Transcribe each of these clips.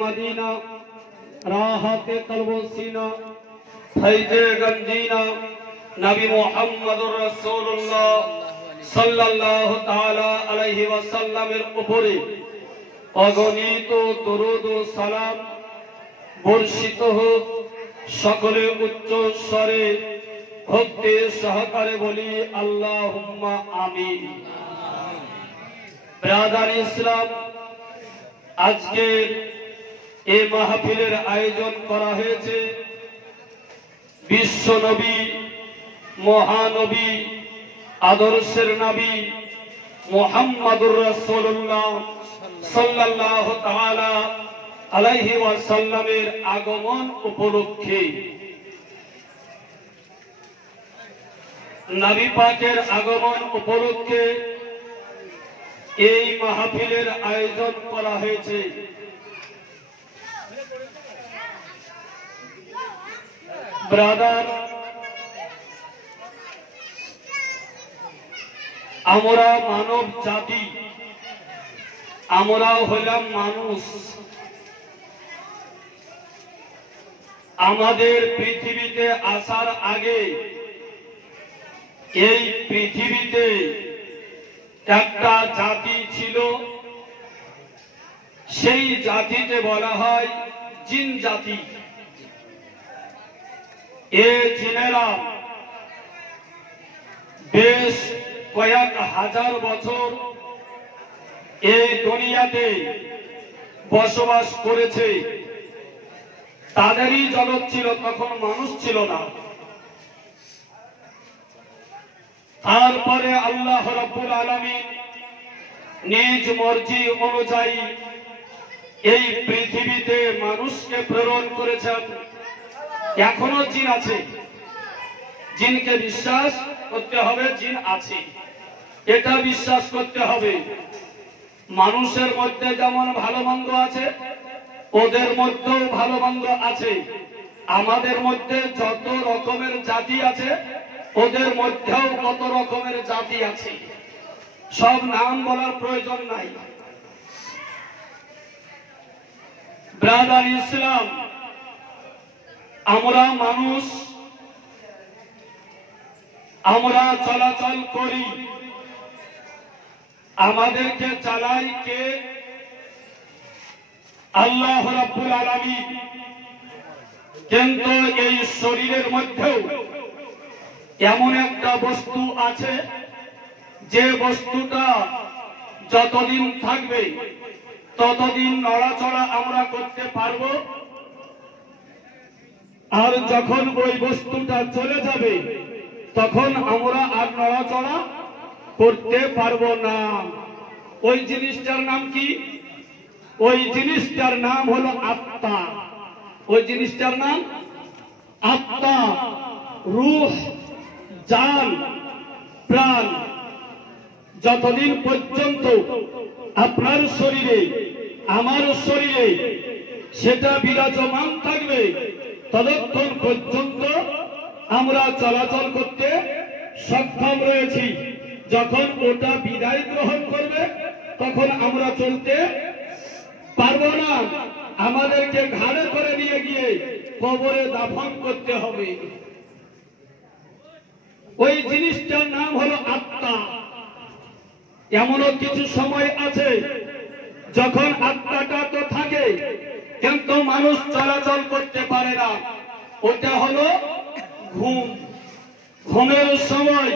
Medina राहत कल्बो सीना फैज़े गंजीना नबी मुहम्मदुर रसूलुल्लाह सल्लल्लाहु ताला अलैहि वसल्लमेर उपरे अगणित दरूद ও সালাম বর্ষিত হোক। সকলে উচ্চ স্বরে ভক্তির সহকারে বলি আল্লাহুম্মা আমিন। ব্রাদার ইসলাম, আজকে এই মাহফিলের আয়োজন করা হয়েছে বিশ্ব নবী, মহানবী, আদর্শের নবী মুহাম্মদুর রাসূলুল্লাহ সাল্লাল্লাহু তাআলা আলাইহি ওয়াসাল্লামের আগমন উপলক্ষে। নবী পাকের আগমন উপলক্ষে এই মাহফিলের আয়োজন করা হয়েছে। ব্রাদার, আমরা মানব জাতি, আমরা হলাম মানুষ। আমাদের পৃথিবীতে আসার আগে এই পৃথিবীতে একটা জাতি ছিল, সেই জাতিকে বলা হয় জিন জাতি। এ জিনেরা বেশ কয়েক হাজার বছর এই দুনিয়াতে বসবাস করেছে। তাদেরই জগৎ ছিল, তখন মানুষ ছিল না। তারপরে আল্লাহ রাব্বুল আলামিন নিজ মর্জি অনুযায়ী এই পৃথিবীতে মানুষকে প্রেরণ করেছেন। এখনো জিন আছে, জিনকে বিশ্বাস করতে হবে, জিন আছে, এটা বিশ্বাস করতে হবে। মানুষের মধ্যে যেমন ভালো মন্দ আছে, ওদের মধ্যেও ভালো মন্দ আছে। আমাদের মধ্যে যত রকমের জাতি আছে, ওদের মধ্যেও কত রকমের জাতি আছে। সব নাম বলার প্রয়োজন নাই। ব্রাদার ইসলাম, আমরা মানুষ, আমরা চলাচল করি, আমাদেরকে চালাই কে? আল্লাহ রাব্বুল আলামিন। কিন্তু এই শরীরের মধ্যেও এমন একটা বস্তু আছে, যে বস্তুটা যতদিন থাকবে ততদিন নড়াচড়া আমরা করতে পারবো, আর যখন ওই বস্তুটা চলে যাবে তখন আমরা আর নড়াচড়া করতে পারবো না। ওই জিনিসটার নাম কি? ওই জিনিসটার নাম হলো আত্মা। ওই জিনিসটার নাম আত্মা, রূহ, জান, প্রাণ। যতদিন পর্যন্ত আপনার শরীরে, আমার শরীরে সেটা বিরাজমান থাকবে, ততক্ষণ পর্যন্ত আমরা চলাচল করতে সক্ষম রয়েছি। যখন ওটা বিদায় গ্রহণ করবে তখন আমরা চলতে পারবো না। আমাদেরকে ঘাড়ে করে নিয়ে গিয়ে কবরে দাফন করতে হবে। ওই জিনিসটার নাম হলো আত্মা। এমনও কিছু সময় আছে যখন আত্মাটা তো থাকে, কিন্তু মানুষ চলাচল করতে পারে না। ওটা হলো ঘুম। ঘুমের সময়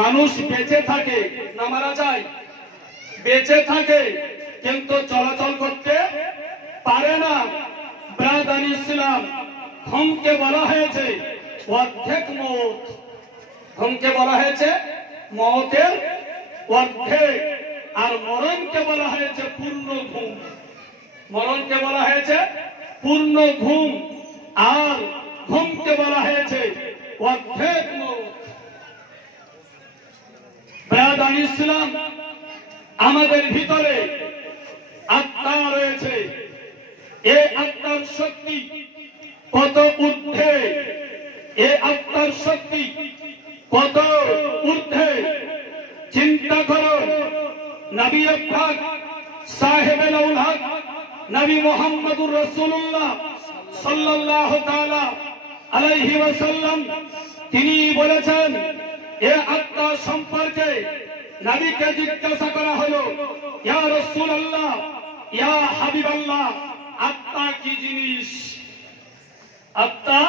মানুষ বেঁচে থাকে না মারা যায়? বেঁচে থাকে, কিন্তু চলাচল করতে পারে না। ব্রাদার ইসলাম, ঘুমকে বলা হয়েছে অর্ধেক মওত। ঘুমকে বলা হয়েছে মওতের অর্ধেক, আর মরণকে বলা হয়েছে পূর্ণ ঘুম। মরণকে বলা হয়েছে পূর্ণ ঘুম, আর ঘুমকে বলা হয়েছে অর্ধেক মওত। ব্রাদার ইসলাম, আমাদের ভিতরে আত্মা রয়েছে। এই আত্মার শক্তি কত ঊর্ধ্বে, এই আত্মার শক্তি কত ঊর্ধ্বে চিন্তা করো। নবী পাক সাহেবে আউলাদ নবী মুহাম্মদুর রাসূলুল্লাহ সাল্লাল্লাহু তাআলা আলাইহি ওয়াসাল্লাম তিনি বলেছেন, এ আত্মা সম্পর্কে নবীকে জিজ্ঞাসা করা হলো, ইয়া রাসূলুল্লাহ, ইয়া হাবিবাল্লাহ, আত্মা কি জিনিস? আত্মা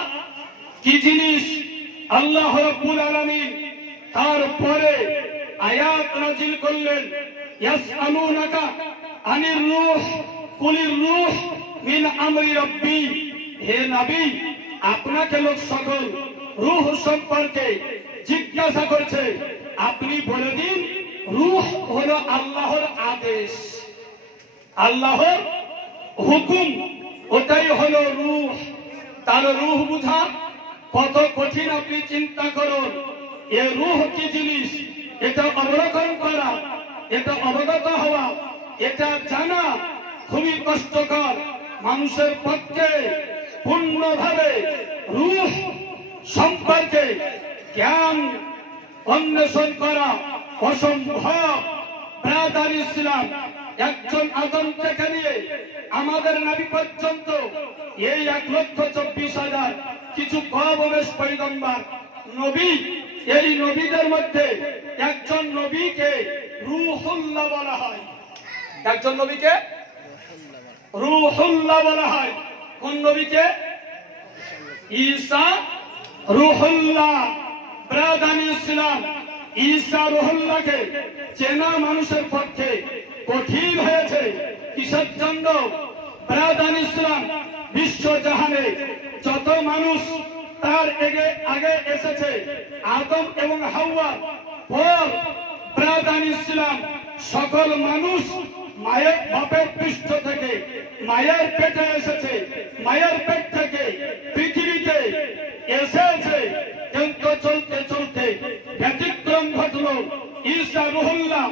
কি জিনিস? আল্লাহ রাব্বুল আলামিন তারপরে আয়াত নাযিল করলেন, ইয়াসআলুনাকা আনির রূহ কুলির রূহ মিন আমরি রাব্বি। হে নবী, আপনাকে লোক সকল রূহ সম্পর্কে জিজ্ঞাসা করছে, আপনি বলে দিন রূহ হলো আল্লাহর আদেশ, আল্লাহর হুকুম, ওটাই হলো রূহ। তার রূহ বুঝা কত কঠিন আপনি চিন্তা করুন। এ রূহ কি জিনিস এটা অবলোকন করা, এটা অবগত হওয়া, এটা জানা খুবই কষ্টকর। মানুষের পক্ষে পূর্ণভাবে রূহ সম্পর্কে জ্ঞান অন্বেষণ করা অসম্ভব। ব্রাদার ইসলাম, একজন আদম থেকে নিয়ে আমাদের নবী পর্যন্ত এই 1,24,000 কিছু কম-বেশ পয়গম্বর নবী, এই নবীদের মধ্যে একজন নবীকে রূহুল্লাহ বলা হয়। একজন নবীকে রূহুল্লাহ বলা হয়। কোন নবীকে? ঈসা রূহুল্লাহ। ব্রাদার ইসলাম, ঈসা রূহুল্লাহকে চেনা মানুষের পক্ষে কঠিন হয়েছে। কিসের জন্য? ব্রাদার ইসলাম, বিশ্ব জাহানে যত মানুষ তার আগে এসেছে, আদম এবং হাওয়া পর ব্রাদার ইসলাম, সকল মানুষ মায়ের বাপের পৃষ্ঠ থেকে, মায়ের পেটে এসেছে, মায়ের পেট থেকে পৃথিবীতে এসেছে। কিন্তু চলতে চলতে ব্যতিক্রম ঘটলো। ঈসা রূহুল্লাহ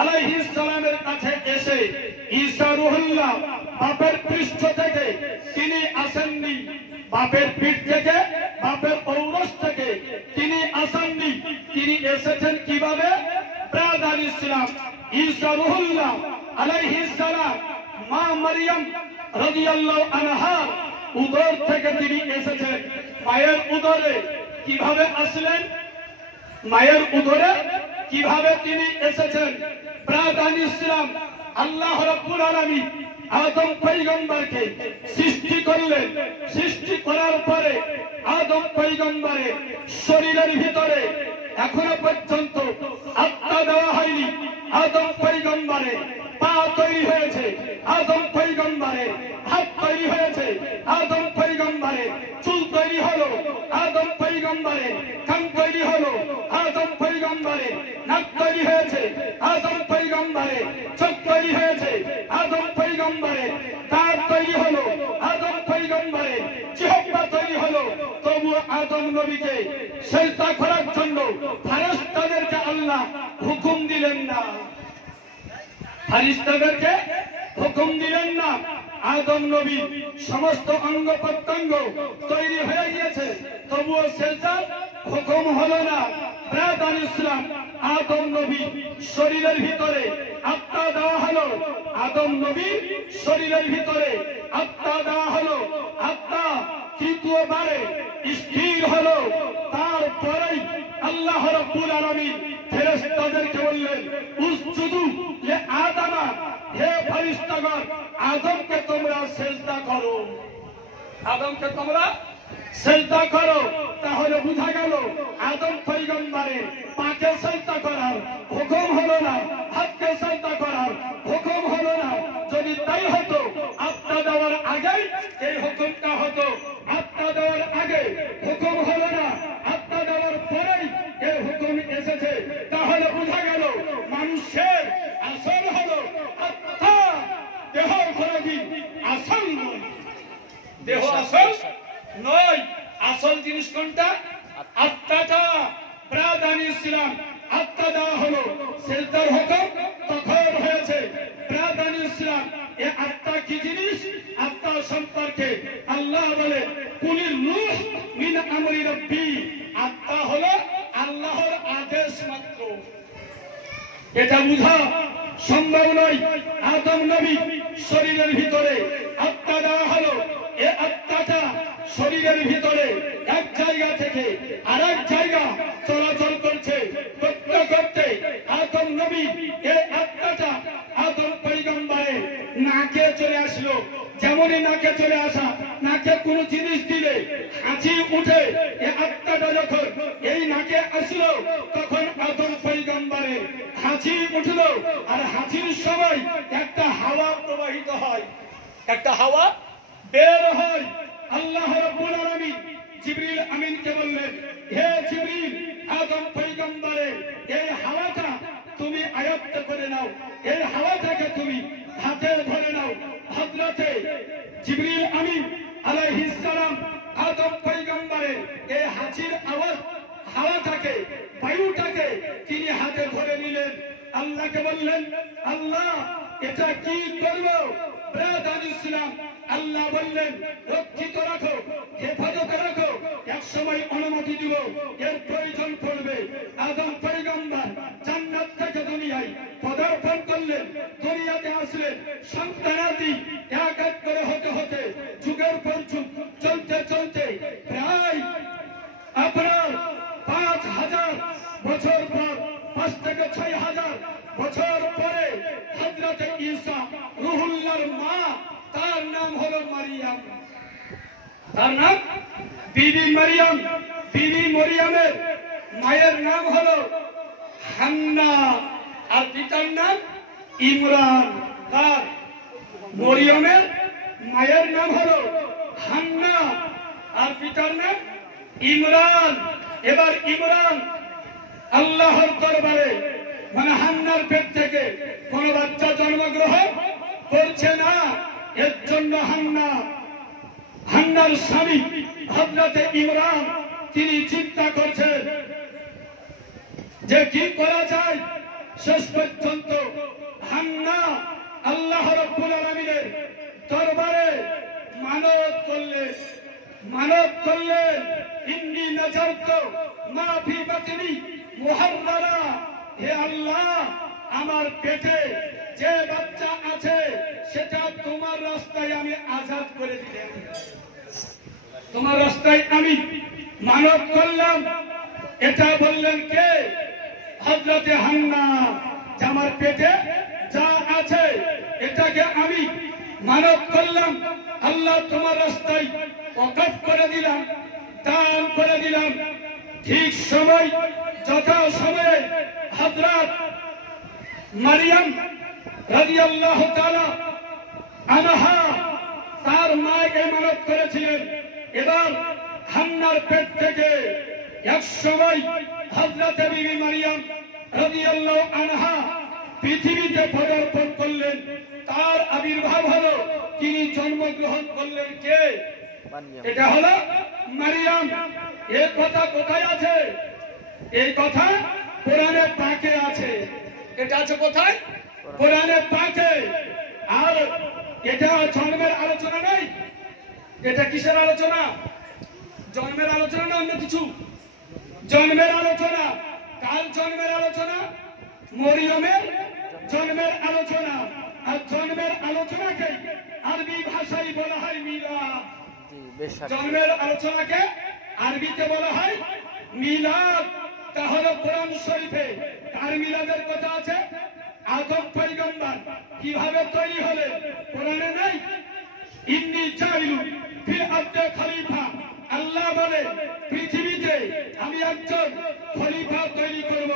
আলাইহিস সালামের কাছে এসে ঈসা রূহুল্লাহ বাপের পৃষ্ঠ থেকে তিনি আসেননি, বাপের পিঠ থেকে, বাপের ঔরস থেকে তিনি আসেননি। তিনি এসেছেন কিভাবে? ব্রাদার ইসলাম, ঈসা রূহুল্লাহ আলাইহিস সালাম মা মারইয়াম রাদিয়াল্লাহু আনহা উদর থেকে তিনি এসেছেন। মায়ের উদরে কিভাবে আসলেন? মায়ের উদরে কিভাবে তিনি এসেছেন? ব্রাদার ইসলাম, আল্লাহ রাব্বুল আলামিন আদম পয়গম্বরকে সৃষ্টি করলেন। সৃষ্টি করার পরে আদম পয়গম্বরের শরীরের ভিতরে এখনো পর্যন্ত আত্মা দেওয়া হয়নি। আদম পয়গম্বরের পা তৈরি হয়েছে, আদম পয়গম্বরের হাত তৈরি হয়েছে, আদম পয়গম্বরের চুল তৈরি হলো, আদম পয়গম্বরের কান তৈরি হলো, আদম পয়গম্বরের নাক তৈরি হয়েছে, আদম পয়গম্বরের চোখ তৈরি হয়েছে, আদম পয়গম্বরের দাঁত তৈরি হলো, আদম পয়গম্বরের জিহ্বা তৈরি হলো। তবু আদম নবীকে সেজদা করার জন্য ফেরেশতাদেরকে আল্লাহ হুকুম দিলেন না, ফেরেশতাদেরকে হুকুম দিলেন না। আদম নবী সমস্ত অঙ্গ প্রত্যঙ্গ তৈরি হয়ে গিয়েছে, তবুও সেজদার হুকুম হলো না। ব্রাদার ইসলাম, আদম নবী শরীরের ভিতরে আত্মা দেওয়া হলো, আদম নবী শরীরের ভিতরে আত্মা দেওয়া হলো। আত্মা তৃতীয়বারে স্থির হলো। তারপরেই আল্লাহ রাব্বুল আলামিন ফেরেশতাদেরকে বললেন, উসজুদু লি আদামা, হে ফেরেশতাগণ, আদমকে তোমরা সেজদা করো, আদমকে তোমরা সেজদা করো। তাহলে বুঝা গেল আদম পয়গম্বরের পাকে সেজদা করার হুকুম হলো না, হাতকে সেজদা করার হুকুম হলো না। যদি তাই হতো আত্মা দেওয়ার আগে এই হুকুমটা হতো, আত্মা দেওয়ার আগে হুকুম হলো না, আত্মা দেওয়ার পরেই এই হুকুম এসেছে। তাহলে বুঝা গেল মানুষের আসল হলো আত্মা, দেহ খরগি আসল নয়, দেহ আসল নয়। আসল জিনিস কোনটা? আত্মাটা। ব্রাদার ইসলাম, আত্মা দেওয়া হলো, সেজদার হুকুম তখন হয়েছে। ব্রাদার ইসলাম, এ আত্মা কি জিনিস? আত্মা সম্পর্কে আল্লাহ বলে, কুলির রূহ মিন আমরি রাব্বি, আত্মা হলো আল্লাহর আদেশ মাত্র। এটা বুঝা সম্ভব নয়। আদম নবী শরীরের ভিতরে আত্মা দেওয়া হলো। এ আত্মাটা শরীরের ভিতরে এক জায়গা থেকে আরেক জায়গা চলাচল করছে, করতে করতে আদম নবী এই আত্মাটা আদম পয়গম্বরের নাকে চলে আসলো। যেমনই নাকে চলে আসা, নাকে কোন জিনিস দিলে হাঁচি উঠে, এই আত্মাটা যখন এই নাকে আসলো তখন আদম পয়গম্বরের হাঁচি উঠলো। আর হাঁচির সময় একটা হাওয়া প্রবাহিত হয়, একটা হাওয়া বের হয়। আল্লাহ রাব্বুল আলামিন জিবরিল আমিনকে বললেন, হে জিবরিল, আদম পয়গম্বরের এই হাওয়াটা তুমি আয়ত্ত করে নাও, এই হাওয়াটাকে তুমি হাতে ধরে নাও। হযরতে জিবরিল আমিন আলাইহিস সালাম আদম পয়গম্বরের এই হাঁচির আওয়াজ, হাওয়াটাকে, বায়ুটাকে তিনি হাতে ধরে নিলেন। আল্লাহকে বললেন, আল্লাহ এটা কি করব? ব্রাদার ইসলাম, আল্লাহ বললেন, রক্ষিত রাখো, হেফাজতে রাখো, এক সময় অনুমতি দিব, এর প্রয়োজন পড়বে। আদম পয়গম্বর জান্নাত থেকে দুনিয়ায় পদার্পণ করলেন, দুনিয়াতে আসলেন। সন্তানাদি এক এক করে হতে হতে যুগের পর যুগ চলতে চলতে প্রায় আপনার ৫,০০০ বছর পর, ৫ থেকে ৬,০০০ বছর পরে হযরতে ঈসা রূহুল্লাহর মা, তার নাম হলো মারিয়াম, তার নাম বিবি মারিয়াম। বিবি মারিয়ামের মায়ের নাম হলো হান্না, আর পিতার নাম ইমরান। তার মরিয়মের মায়ের নাম হলো হান্না আর পিতার নাম ইমরান। এবার ইমরান আল্লাহর দরবারে, মানে হান্নার পেট থেকে কোন বাচ্চা জন্মগ্রহণ করছে না। এর জন্য হান্নার স্বামী হযরতে ইমরান তিনি চিন্তা করছেন যে কি করা যায়। শেষ পর্যন্ত হান্না আল্লাহ রাব্বুল আলামিনের দরবারে মানত করলেন, ইন্নী নাযারতু মা ফি বাতনি মুহাররারা, হে আল্লাহ, আমার পেটে যে বাচ্চা আছে সেটা তোমার রাস্তায় আমি আজাদ করে দিলাম, তোমার রাস্তায় আমি মানত করলাম। এটা বললেন কে? হযরতে হান্না। যে আমার পেটে যা আছে এটাকে আমি মানত করলাম, আল্লাহ তোমার রাস্তায় ওয়াকফ করে দিলাম, দান করে দিলাম। ঠিক সময়, যথা সময়ে হযরত মারিয়াম রাদিয়াল্লাহু তাআলা আনহা তার মাকে মানত করেছিলেন। এবার হান্নার পেট থেকে এক সময় হযরতে বিবি মারিয়াম রাদিয়াল্লাহু আনহা পৃথিবীতে পদার্পণ করলেন। তার আবির্ভাব হলো, তিনি জন্মগ্রহণ করলেন কে? এটা হলো মারিয়াম। এই কথা কোথায় আছে? এই কথা কোরআনে পাকে আছে। এটা আছে কোথায়? কোরআনে পাকে। আর এটা জন্মের আলোচনা নাই, এটা কিসের আলোচনা? জন্মের আলোচনা না অন্য কিছু? জন্মের আলোচনা। কাল জন্মের আলোচনা, মরিয়মের জন্মের আলোচনা। আর জন্মের আলোচনাকে আরবি ভাষায় বলা হয় মিলাদ। জন্মের আলোচনাকে আরবিতে বলা হয় মিলাদ। তাহলে কোরআন শরীফে কার মিলাদের কথা আছে? আদম পয়গম্বর কিভাবে তৈরি হলে কোরআনে নাই? ইন্নী জাইলু ফিল আরদি খলিফা, আল্লাহ বলে পৃথিবীতে আমি একজন খলিফা তৈরি করব।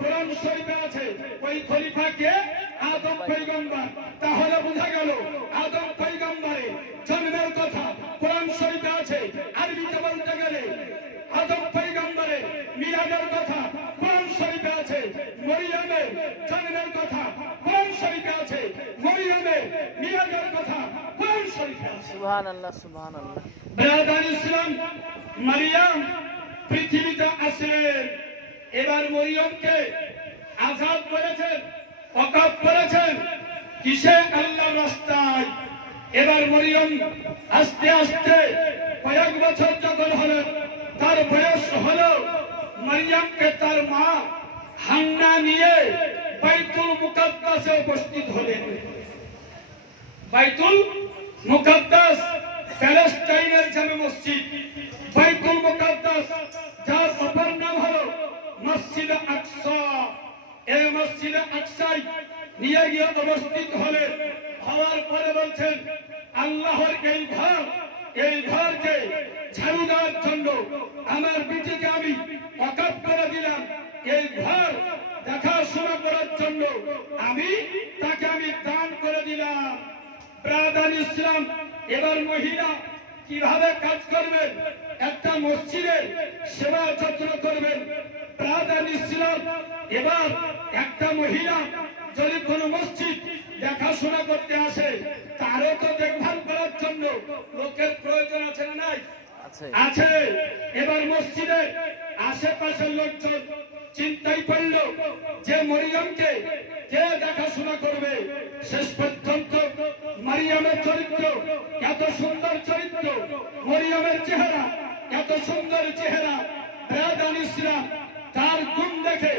কোরআন শরীফে আছে ওই খলিফাকে আদম পয়গম্বর। তাহলে বোঝা গেল আদম পয়গম্বরের জন্মের কথা কোরআন শরীফে আছে। আরবিতে বলতে গেলে আদম পয়গম্বরের মিলাদের কথা কোরআন শরীফে আছে। মরিয়মের জন্মের কথা কোরআন শরীফে আছে। মরিয়মের মিলাদের কথা কোরআন শরীফে আছে। সুবহানাল্লাহ, সুবহানাল্লাহ। ব্রাদার ইসলাম, মারিয়াম পৃথিবীতে আসলেন। এবার মরিয়মকে আজাদ করেছেন, ওয়াকফ করেছেন কিসে? আল্লাহর রাস্তায়। এবার মরিয়ম আস্তে আস্তে কয়েক বছর যখন হলেন, তার বয়স হলো, মারিয়ামকে তার মা হান্না নিয়ে বাইতুল মুকাদ্দাসে উপস্থিত হলেন। বাইতুল মুকাদ্দাস প্যালেস্টাইনের জামে মসজিদ, বাইতুল মুকাদ্দাস যার অপর নাম হলো মসজিদ আকসা। এই মসজিদ আকসাই নিয়ে গিয়ে অবস্থিত হওয়ার পরে বলছেন আল্লাহর এই ঘরকে ঝাড়ু দেওয়ার জন্য আমার বিটিকে আমি ওয়াকফ করে দিলাম। এই ঘর দেখাশোনা করার জন্য তাকে আমি দান করে দিলাম। ব্রাদার ইসলাম, এবার মহিলা কিভাবে কাজ করবেন, একটা মসজিদের সেবা যত্ন করবেন। ব্রাদার ইসলাম, এবার একটা মহিলা যদি কোনো মসজিদ দেখাশোনা করতে আসে, তারও তো দেখভাল করার জন্য লোকের প্রয়োজন আছে না নাই? আছে। এবার মসজিদের আশেপাশের লোকজন চিন্তাই পড়ল যে মরিয়মকে কে দেখাশোনা করবে। শেষ পর্যন্ত মারিয়ামের চরিত্র এত সুন্দর চরিত্র, মরিয়মের চেহারা এত সুন্দর চেহারা, ব্রাদার ইসলাম তার গুণ দেখে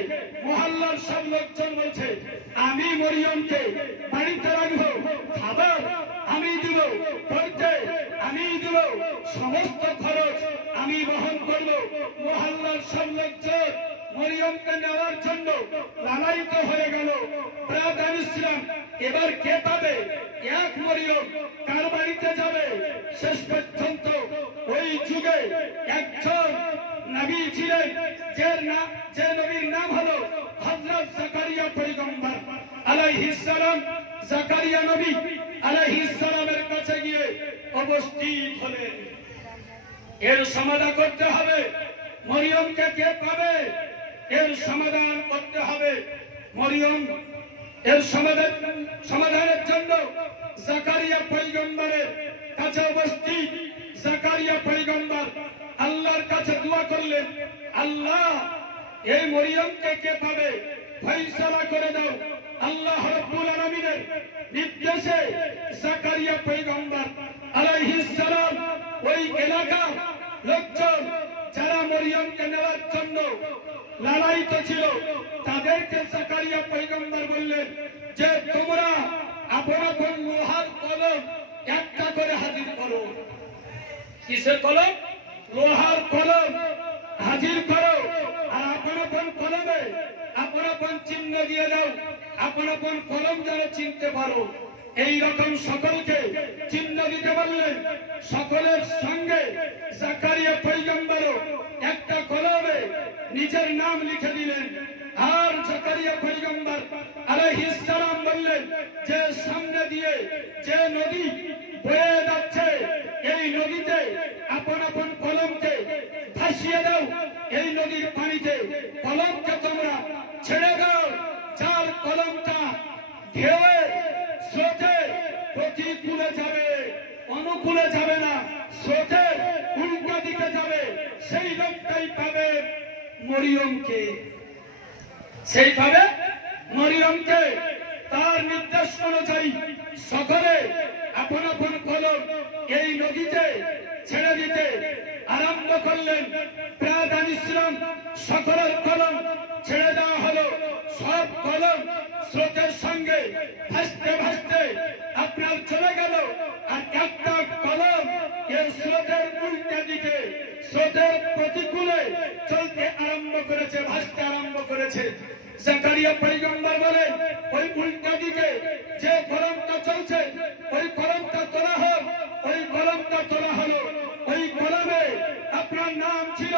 মহল্লার সব লোকজন বলছে আমি মরিয়মকে বাড়িতে রাখবো, খাবার আমি দিব, পড়তে আমি দিব, সমস্ত খরচ আমি বহন করব। মহল্লার সব লোকজন মরিয়মকে নেওয়ার জন্য লালায়িত হয়ে গেল। ব্রাদার ইসলাম, এবার কে পাবে এক মরিয়ম, কার বাড়িতে যাবে? শেষ পর্যন্ত ওই যুগে একজন নবী ছিলেন, যে নবীর নাম হলো হযরত জাকারিয়া পয়গম্বর আলাইহিস সালাম। জাকারিয়া নবী আলাইহিস সালামের কাছে গিয়ে উপস্থিত হলেন। এর সমাধান করতে হবে, মরিয়মকে কে পাবে এর সমাধান করতে হবে। মরিয়ম এর সমাধানের জন্য জাকারিয়া পয়গম্বরের কাছে উপস্থিত। জাকারিয়া পয়গম্বর আল্লাহর কাছে দোয়া করলেন, আল্লাহ এই মরিয়মকে কে পাবে ফয়সালা করে দাও। আল্লাহ রাব্বুল আলামিনের নির্দেশে জাকারিয়া পয়গম্বর আলাইহিস সালাম ওই এলাকা লোকজন যারা মরিয়মকে নেওয়ার জন্য লালায়িত ছিল, তাদেরকে জাকারিয়া পয়গম্বর বললেন যে তোমরা আপন আপন লোহার কলম একটা করে হাজির করো। কিসের কলম? লোহার কলম হাজির করো। আর আপন আপন কলমে আপন আপন চিহ্ন দিয়ে দাও, আপন আপন কলম যেন চিনতে পারো। এই রকম সকলকে চিহ্ন দিতে বললেন। সকলের সঙ্গে জাকারিয়া পয়গম্বরও একটা কলমে নিজের নাম লিখে দিলেন। আর জাকারিয়া পয়গম্বর আলাইহিস সালাম বললেন যে সামনে দিয়ে যে নদী বয়ে যাচ্ছে, এই নদীতে আপন আপন কলমকে ভাসিয়ে দাও। এই নদীর পানিতে কলমকে তোমরা ছেড়ে দাও। যার কলমটা ঢেউয়ে স্রোতে প্রতিকূলে যাবে, অনুকূলে যাবে না, স্রোতের উল্টা দিকে যাবে, সেই লোকটাই পাবে মরিয়মকে। সেইভাবে মরিয়মকে তার নির্দেশ অনুযায়ী সকলে আপন আপন কলম এই নদীতে ছেড়ে দিতে আরম্ভ করলেন। ব্রাদার ইসলাম, সকলের কলম ছেড়ে দেওয়া হলো। সব কলম স্রোতের সঙ্গে ভাসতে ভাসতে আপনার চলে গেল। আর একটা কলম এই স্রোতের উল্টা দিকে, স্রোতের প্রতিকূলে চলতে আরম্ভ করেছে, ভাসতে আরম্ভ করেছে। জাকারিয়া পয়গম্বর বলেন ওই উল্টা দিকে যে কলমটা চলছে, ওই কলমটা তোলা হোক। ওই কলমটা তোলা হলো। ওই কলমে আপনার নাম ছিল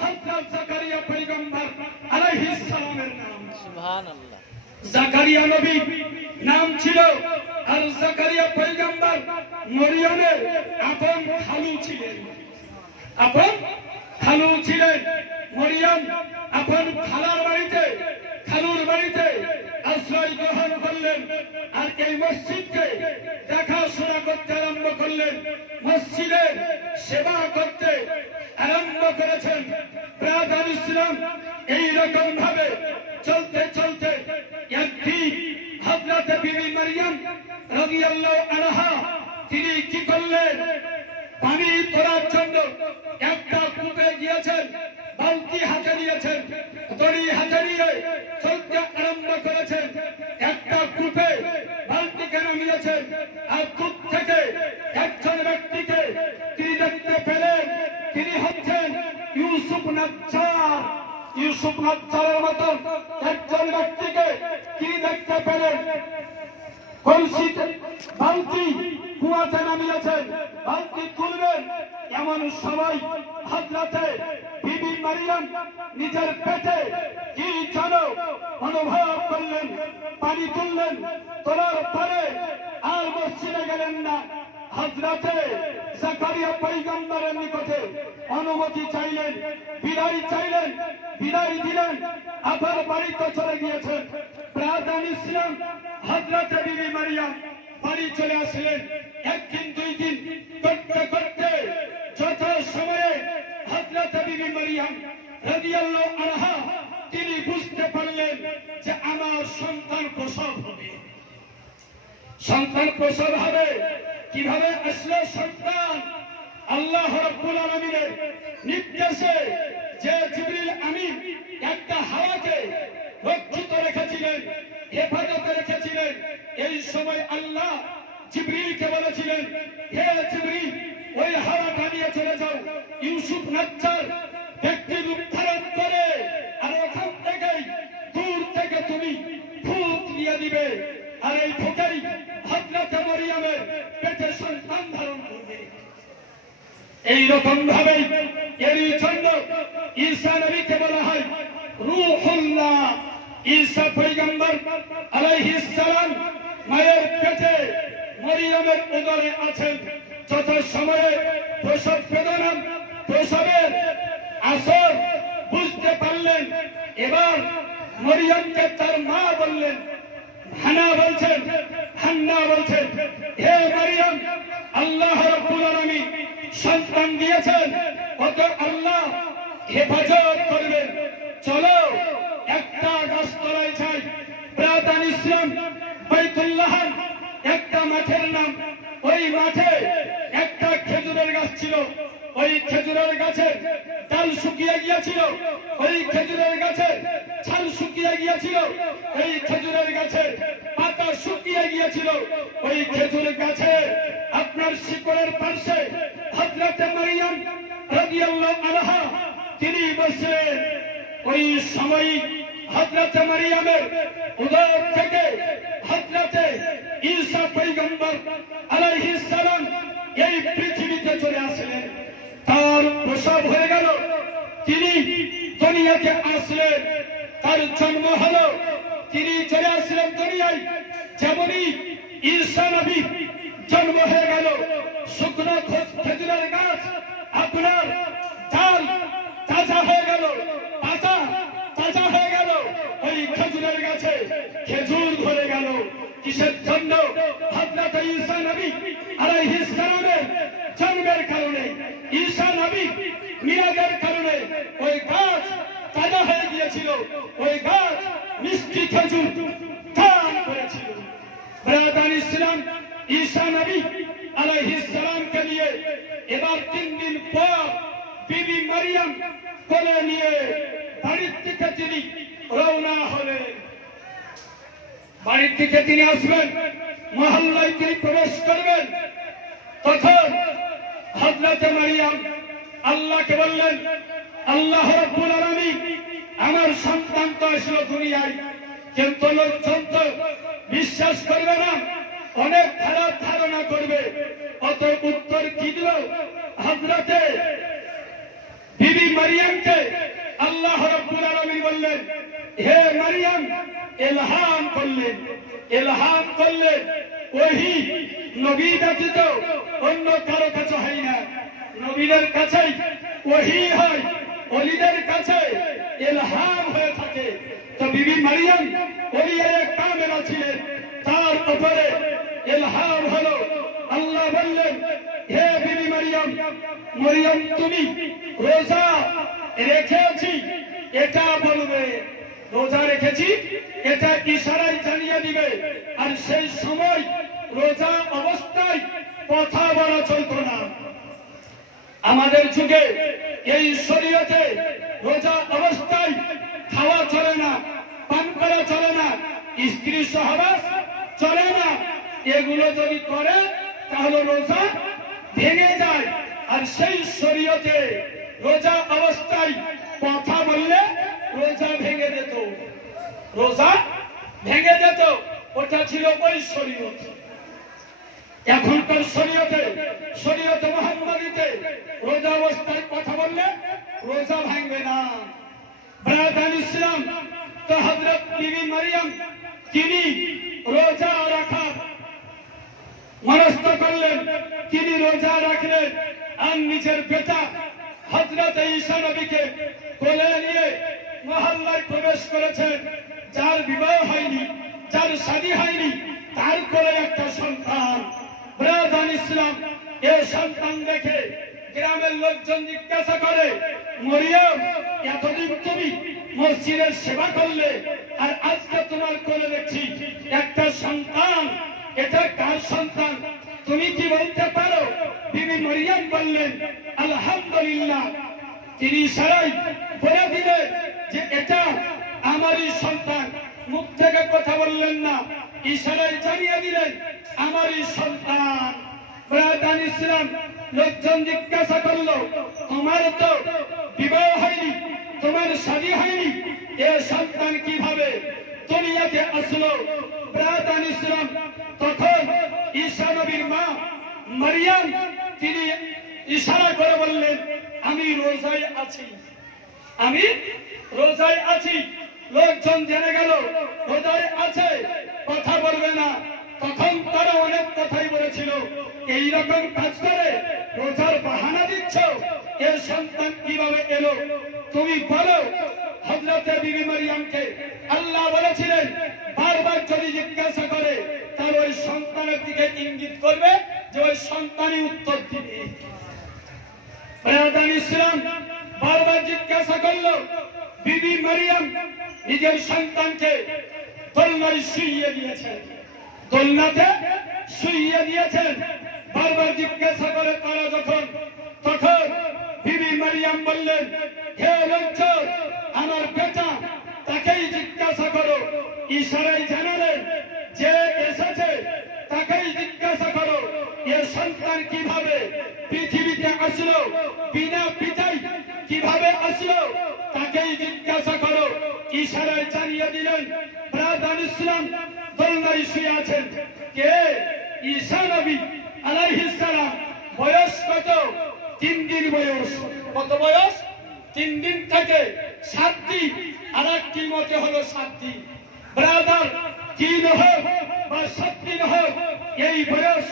হযরত জাকারিয়া পয়গম্বর আলাইহিস সালামের নাম। সুবহানাল্লাহ। জাকারিয়া নবী নাম ছিল। আর জাকারিয়া পয়গম্বর মরিয়মের আপন খালু ছিলেন। আপন খালু ছিলেন। মরিয়ম আপন খালার বাড়িতে, খালুর বাড়িতে আশ্রয় গ্রহণ করলেন। আর এই মসজিদকে দেখাশোনা করতে আরম্ভ করলেন, মসজিদের সেবা করতে আরম্ভ করেছেন। ব্রাদার ইসলাম, এইরকম ভাবে চলতে চলতে একদিন হযরত বিবি মারিয়াম রাদিয়াল্লাহু আনহা তিনি কি করলেন? পানি তোলার জন্য একটা কূপে গিয়েছেন, বালতি হাতে নিয়েছেন, দড়ি হাতে নিয়ে চলতে আরম্ভ করেছেন। একটা কূপে বালতিকে নামিয়েছেন। এসেছেন আর দূর থেকে একজন ব্যক্তিকে তিনি দেখতে পেলেন, তিনি হচ্ছেন ইউসুফ নাজ্জার। ইউসুফ নাজ্জারের মতন একজন ব্যক্তিকে তিনি দেখতে পেলেন। কলসিতে বালতি কুয়াতে নামিয়েছেন, বালতি তুলবেন এমন সময় হযরতে বিবি মারিয়াম নিজের পেটে কি যেন অনুভব করলেন, পানি তুললেন, তোলার পরে আর মসজিদে গেলেন না। হযরতে জাকারিয়া পয়গম্বরের নিকটে অনুমতি চাইলেন, বিদায় চাইলেন, বিদায় দিলেন, আবার বাড়িতে চলে গিয়েছেন। প্রাদান ইসলাম হযরতে বিবি মারিয়াম বাড়ি চলে আসলেন। একদিন দুই দিন করতে করতে যত সময়ে হযরতে বিবি মারিয়াম রাদিয়াল্লাহু আনহা তিনি বুঝতে পারলেন যে আমার সন্তান প্রসব হবে। সন্তান প্রসব হবে কিভাবে আসলে সন্তান? আল্লাহ রাব্বুল আলামিনের নির্দেশে যে জিবরিল আমিন একটা হাওয়াকে রক্ষিত রেখেছিলেন, হেফাজতে রেখেছিলেন, এই সময় আল্লাহ জিবরিলকে বলেছিলেন, হে জিবরিল ওই হাওয়াটা নিয়ে চলে যাও, ইউসুফ নাজ্জার ব্যক্তি রূপ ধারণ করে, আর ওখান থেকেই দূর থেকে তুমি ফুঁক দিয়ে দিবে, আর এই ফুঁকেই হযরতে মরিয়মের পেটে সন্তান ধারণ করবে। এইরকম ভাবে এরই জন্য ঈসা নবীকে বলা হয় রূহুল্লাহ। ঈসা পয়গম্বর আলাইহিস সালাম মায়ের পেটে মরিয়মের উদরে আছেন। যত সময়ে প্রসব বেদনা, প্রসবের আসর বুঝতে পারলেন, এবার মরিয়মকে তার মা বললেন, হান্না বলছেন, হান্না বলছেন, হে মরিয়ম, আল্লাহ রাব্বুল আলামিন সন্তান দিয়েছেন, কত আল্লাহ হেফাজত করবেন। চলো একটা গাছতলায় যাই। প্রাদান ইসলাম বাইতুল্লাহ একটা মাঠের নাম। ওই মাঠে একটা খেজুরের গাছ ছিল। ওই খেজুরের গাছের ডাল শুকিয়ে গিয়েছিল, ওই খেজুরের গাছের ছাল শুকিয়ে গিয়েছিল, ওই খেজুরের গাছের পাতা শুকিয়ে গিয়েছিল। ওই খেজুর গাছের আপনার শিকড়ের পাশে হযরতে মারিয়াম রাদিয়াল্লাহু আনহা তিনি বসলেন। ওই সময় হযরতে মারিয়ামের উদর থেকে হযরতে ঈসা পয়গম্বর আলাইহিস সালাম এই পৃথিবীতে চলে আসলেন। তার প্রসব হয়ে গেল, তিনি দুনিয়াতে আসলেন, তার জন্ম হলো, তিনি চলে আসলেন দুনিয়ায়। যেমনই ঈসা নবী জন্ম হয়ে গেল, শুকনো খেজুরের গাছ আপনার ডাল তাজা হয়ে গেল, পাতা তাজা হয়ে গেল, ওই খেজুরের গাছে খেজুর ধরে গেল। কিসের জন্য? হযরত ঈসা নবী আলাইহিস সালামের জন্মের কারণে, ঈসা নবী মিলাদের কারণে ওই গাছ তাজা হয়ে গিয়েছিল, ওই গাছ মিষ্টি খেজুর দান করেছিল। প্রাদান ইসলাম ঈসা নবী আলাইহিস সালামকে নিয়ে এবার 3 দিন পর বিবি মারিয়াম কোলে নিয়ে বাড়ির থেকে তিনি রওনা হলেন। বাড়ির থেকে তিনি আসবেন, মহল্লায় তিনি প্রবেশ করবেন। তখন হযরতে মারিয়াম আল্লাহকে বললেন, আল্লাহ রাব্বুল আলামিন আমার সন্তান তো আসলো দুনিয়ায়, কিন্তু লোকজন তো বিশ্বাস করবে না, অনেক খারাপ ধারণা করবে। অত উত্তর কি দিল? হযরতে বিবি মারিয়ামকে আল্লাহ রাব্বুল আলামিন বললেন, হে মারিয়াম, ইলহাম করলেন, ইলহাম করলেন। ওহী নবী ব্যতীত অন্য কারো কাছে হয় না, নবীদের কাছেই ওহী হয়, ওলিদের কাছে ইলহাম হয়ে থাকে। তো বিবি মারিয়াম ওলিয়ে কামেলা ছিলেন, তার উপরে ইলহাম হলো। আল্লাহ বললেন, হে বিবি মারিয়াম, মারিয়াম তুমি রোজা রেখেছি এটা বলবে, রোজা রেখেছি এটা ইশারায় জানিয়ে দিবে। আর সেই সময় রোজা অবস্থায় কথা বলা চলতো না। আমাদের যুগে এই শরীয়তে রোজা অবস্থায় খাওয়া চলে না, পান করা চলে না, স্ত্রী সহবাস চলে না, এগুলো যদি করে তাহলে রোজা ভেঙে যায়। আর সেই শরীয়তে রোজা অবস্থায় কথা বললে রোজা ভেঙে যেত, রোজা ভেঙে যেত। ওটা ছিল ওই শরীয়ত। এখনকার শরীয়তে মুহাম্মাদীতে রোজা অবস্থায় কথা বললে রোজা ভাঙবে না। ব্রাদার ইসলাম তো হযরত বিবি মারিয়াম তিনি রোজা রাখা মনস্থ করলেন, তিনি রোজা রাখলেন আর নিজের বেটা হযরত ঈসা নবীকে কোলে নিয়ে মহল্লায় প্রবেশ করেছেন। যার বিবাহ হয়নি, যার শাদী হয়নি, তার কোলে একটা সন্তান। ব্রাদার ইসলাম এই সন্তান দেখে গ্রামের লোকজন জিজ্ঞাসা করে, মরিয়ম এতদিন তুমি মসজিদের সেবা করলে আর আজকে তোমার কোলে দেখছি একটা সন্তান, এটা কার সন্তান তুমি কি বলতে পারো? বিবি মরিয়ম বললেন আলহামদুলিল্লাহ। তিনি ইশারায় বলে দিলেন যে এটা আমারই সন্তান। মুখ থেকে কথা বললেন না, ইশারায় জানিয়ে দিলেন আমারই সন্তান। ব্রাদার ইসলাম লোকজন জিজ্ঞাসা করলো, তোমার তো বিবাহ হয়নি, তোমার শাদী হয়নি, এ সন্তান কিভাবে দুনিয়াতে আসলো? ব্রাদার ইসলাম তখন ঈসা নবীর মা মারিয়াম তিনি ইশারা করে বললেন, আমি রোজায় আছি, আমি রোজায় আছি। লোকজন জেনে গেল রোজায় আছে, কথা বলবে না। তখন তারা অনেক কথাই বলেছিল, এইরকম কাজ করে রোজার বাহানা দিচ্ছ, এর সন্তান কিভাবে এলো তুমি বলো। হযরত বিবি মারিয়ামকে আল্লাহ বলেছিলেন বারবার যদি জিজ্ঞাসা করে তার ওই সন্তানের দিকে ইঙ্গিত করবে যে ওই সন্তানই উত্তর দিবে। ব্রাদার ইসলাম বারবার জিজ্ঞাসা করলো, বিবি মারিয়াম নিজের সন্তানকে দোলনায় শুইয়ে দিয়েছেন, দোলনাতে শুইয়ে দিয়েছেন। বারবার জিজ্ঞাসা করে তারা যখন, তখন বিবি মারিয়াম বললেন, হে লোকজন আমার বেটা তাকেই জিজ্ঞাসা করো। ইশারায় জানালেন যে এসেছে তাকেই জিজ্ঞাসা করো, এর সন্তান কিভাবে পৃথিবীতে আসলো, বিনা পিতাই কিভাবে আসলো, তাকেই জিজ্ঞাসা করো। ইশারায় জানিয়ে দিলেন ব্রাদার ইসলাম দোলনায় শুয়ে আছেন। কে? ঈসা নবী আলাইহিস সালাম। বয়স কত? 3 দিন বয়স। কত বয়স? 3 দিন থেকে 7 দিন। আর একটি মতে হলো 7 দিন। ব্রাদার 3 হোক বা 7 দিন হোক, এই বয়স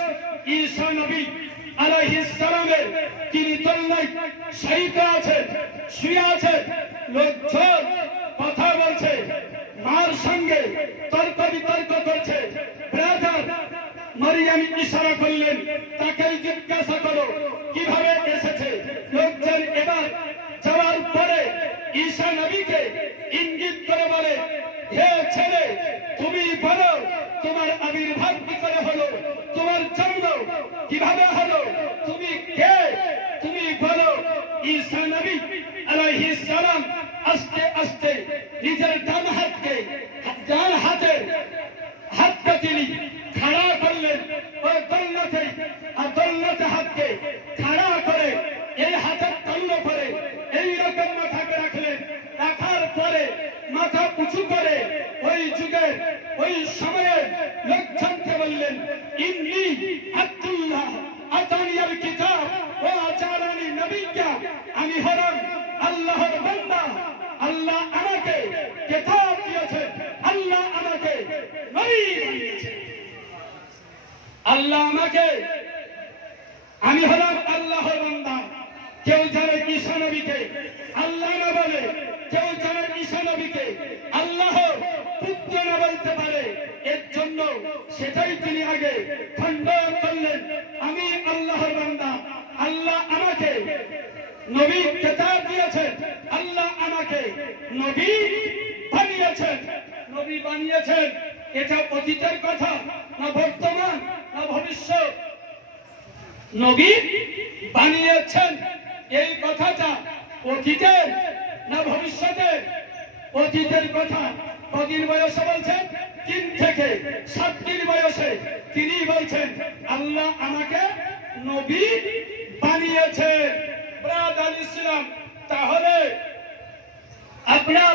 ঈসা নবী আলাইহিস সালামের তিনি দোলনায় শয়িত আছেন, শুয়ে আছেন। লোকজন কথা বলছে, মার সঙ্গে তর্ক বিতর্ক করছে। ব্রাদার মারিয়াম ইশারা করলেন তাকেই জিজ্ঞাসা করো কিভাবে এসেছে। লোকজন এবার যাওয়ার পরে ঈসা নবীকে ইঙ্গিত করে বলে, হে ছেলে তুমি বলো তোমার আবির্ভাব কি করে হলো, তোমার জন্ম কিভাবে হলো, তুমি কে, তুমি বলো। ঈসা নবী আলাইহিস সালাম আস্তে আস্তে নিজের ডান হাতকে তিনি খাড়া করলেন ওই দোলনাতে। আর দোলনাতে হাতকে খাড়া করে এই হাতের তল্ল করে এইরকম মাথাকে রাখলেন। রাখার পরে মাথা উঁচু করে ওই যুগে ওই সময়ে লোকজনকে বললেন, ইন্নী আব্দুল্লাহ আতানিয়াল কিতাব ওয়া জালানি নবিয়্যা। আমি হলাম আল্লাহর বান্দা, আল্লাহ আমাকে কিতাব দিয়েছেন, আল্লাহ আমাকে নবী বানিয়েছেন, আল্লাহ আমাকে, আমি হলাম আল্লাহর বান্দা। কেউ যারা ঈসা নবীকে আল্লাহ না বলে, কেউ যারা ঈসা নবীকে আল্লাহ পুত্র না বলতে পারে, এর জন্য সেটাই তিনি আগে খণ্ডন করলেন। আমি আল্লাহর বান্দা, আল্লাহ আমাকে নবী কিতাব দিয়েছেন, আল্লাহ আমাকে নবী বানিয়েছেন। নবী বানিয়েছেন এটা অতীতের কথা না বর্তমান না ভবিষ্যৎ? নবী বানিয়েছেন এই কথাটা অতীতের না ভবিষ্যতের? অতীতের কথা। কদিন বয়সে বলছেন 3 থেকে 7 দিন বয়সে তিনি বলছেন আল্লাহ আমাকে নবী বানিয়েছেন। ব্রাদার ইসলাম, তাহলে আপনার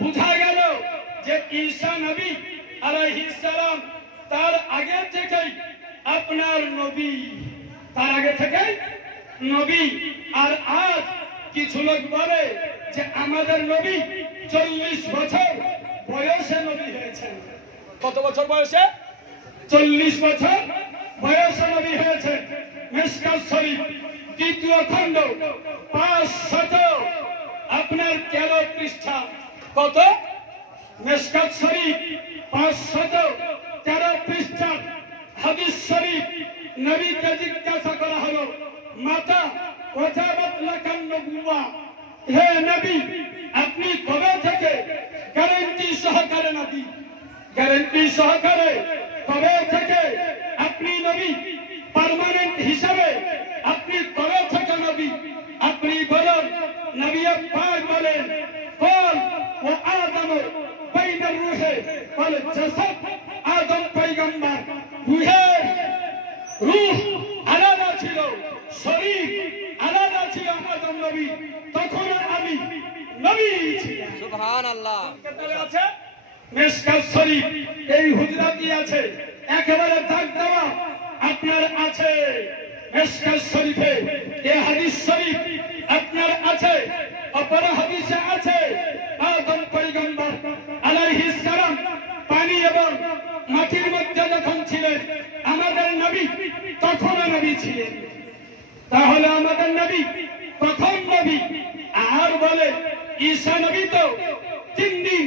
বোঝা গেল যে ঈসা নবী আলাইহিস সালাম তার আগে থেকেই আপনার নবী, তার আগে থেকেই নবী। আর আজ কিছু লোক বলে যে আমাদের নবী 40 বছর বয়সে নবী হয়েছেন। কত বছর বয়সে? 40 বছর বয়সে নবী হয়েছেন। মিশকাত শরীফ 2য় খণ্ড 500 আপনার 13 পৃষ্ঠা। কত? মিশকাত শরীফ 513 পৃষ্ঠা হাদিস শরীফ। নবীকে জিজ্ঞাসা করা হলো মাতা ওয়াজাবাত লাকান নবুওয়া, হে নবী আপনি কবে থেকে গ্যারান্টি সহকারে নবী, গ্যারান্টি সহকারে কবে থেকে আপনি নবী, পার্মানেন্ট হিসাবে আপনি কবে থেকে নবী? আপনি বলেন। নবী পাক বলেন কল ওয়া আদম বাইনার রূহে ওয়াল জাসাদ, আদম পয়গম্বর রূহের রূহ আলাদা ছিল, শরীর আলাদা ছিল আদম নবী, তখন আমি নবী ছিলাম। সুবহানাল্লাহ। আছে মিশকাত শরীফ এই হুজরাতি আছে, একেবারে দাগ দেওয়া আপনার আছে মিশকাত শরীফে। এই হাদিস শরীফ আপনার আছে, অপর হাদিসে আছে আদম পয়গম্বর আলাইহিস সালাম পানি এবং মাটির মধ্যে যখন ছিলেন আমাদের নবী তখন নবী ছিলেন। তাহলে আমাদের নবী প্রথম নবী। আর বলে ঈসা নবী তো 3 দিন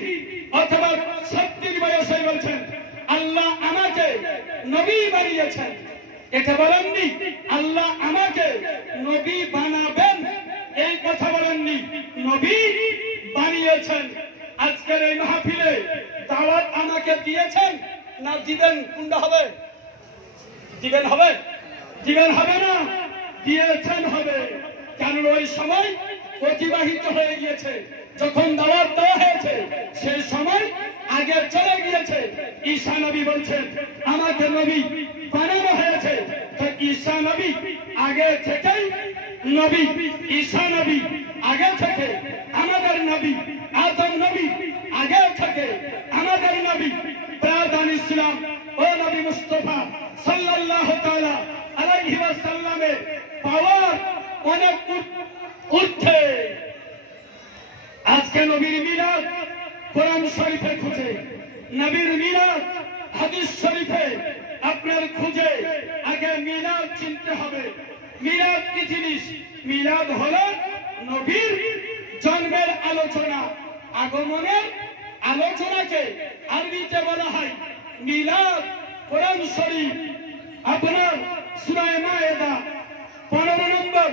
অথবা 7 দিন বয়সে বলছেন আল্লাহ আমাকে নবী বানিয়েছেন। এটা বলেননি আল্লাহ আমাকে নবী বানাবেন, এই কথা বলেননি, নবী বানিয়েছেন। আজকের এই মাহফিলে দাওয়াত আমাকে দিয়েছেন না দিবেন? কোনটা হবে? দিবেন হবে? দিবেন হবে না, দিয়েছেন হবে। কারণ ওই সময় অতিবাহিত হয়ে গিয়েছে, যখন দাওয়াত দেওয়া হয়েছে সেই সময় আগে চলে গিয়েছে। ঈসা নবী বলছেন আমাকে নবী বানানো হয়েছে, তো ঈসা নবী আগে থেকেই নবী, ঈসা নবী আগে থেকে আমাদের নবী, আদম নবী আগে থেকে আমাদের নবী। প্রাদান ইসলাম ও নবী মুস্তাফা সাল্লাল্লাহু তাআলা আলাইহি ওয়াসাল্লামের পাওয়ার অনেক উঠে। আজকে নবীর মিলাদ কোরআন শরীফে খুঁজে, নবীর মিলাদ হাদিস শরীফে আপনার খুঁজে। আগে মিলাদ চিনতে হবে। মিলাদ কি জিনিস? মিলাদ হলো নবীর জন্মের আলোচনা, আগমনের আলোচনাকে আরবিতে বলা হয় মিলাদ। কোরআন শরীফ আপনার সূরা মায়েদা 15 নম্বর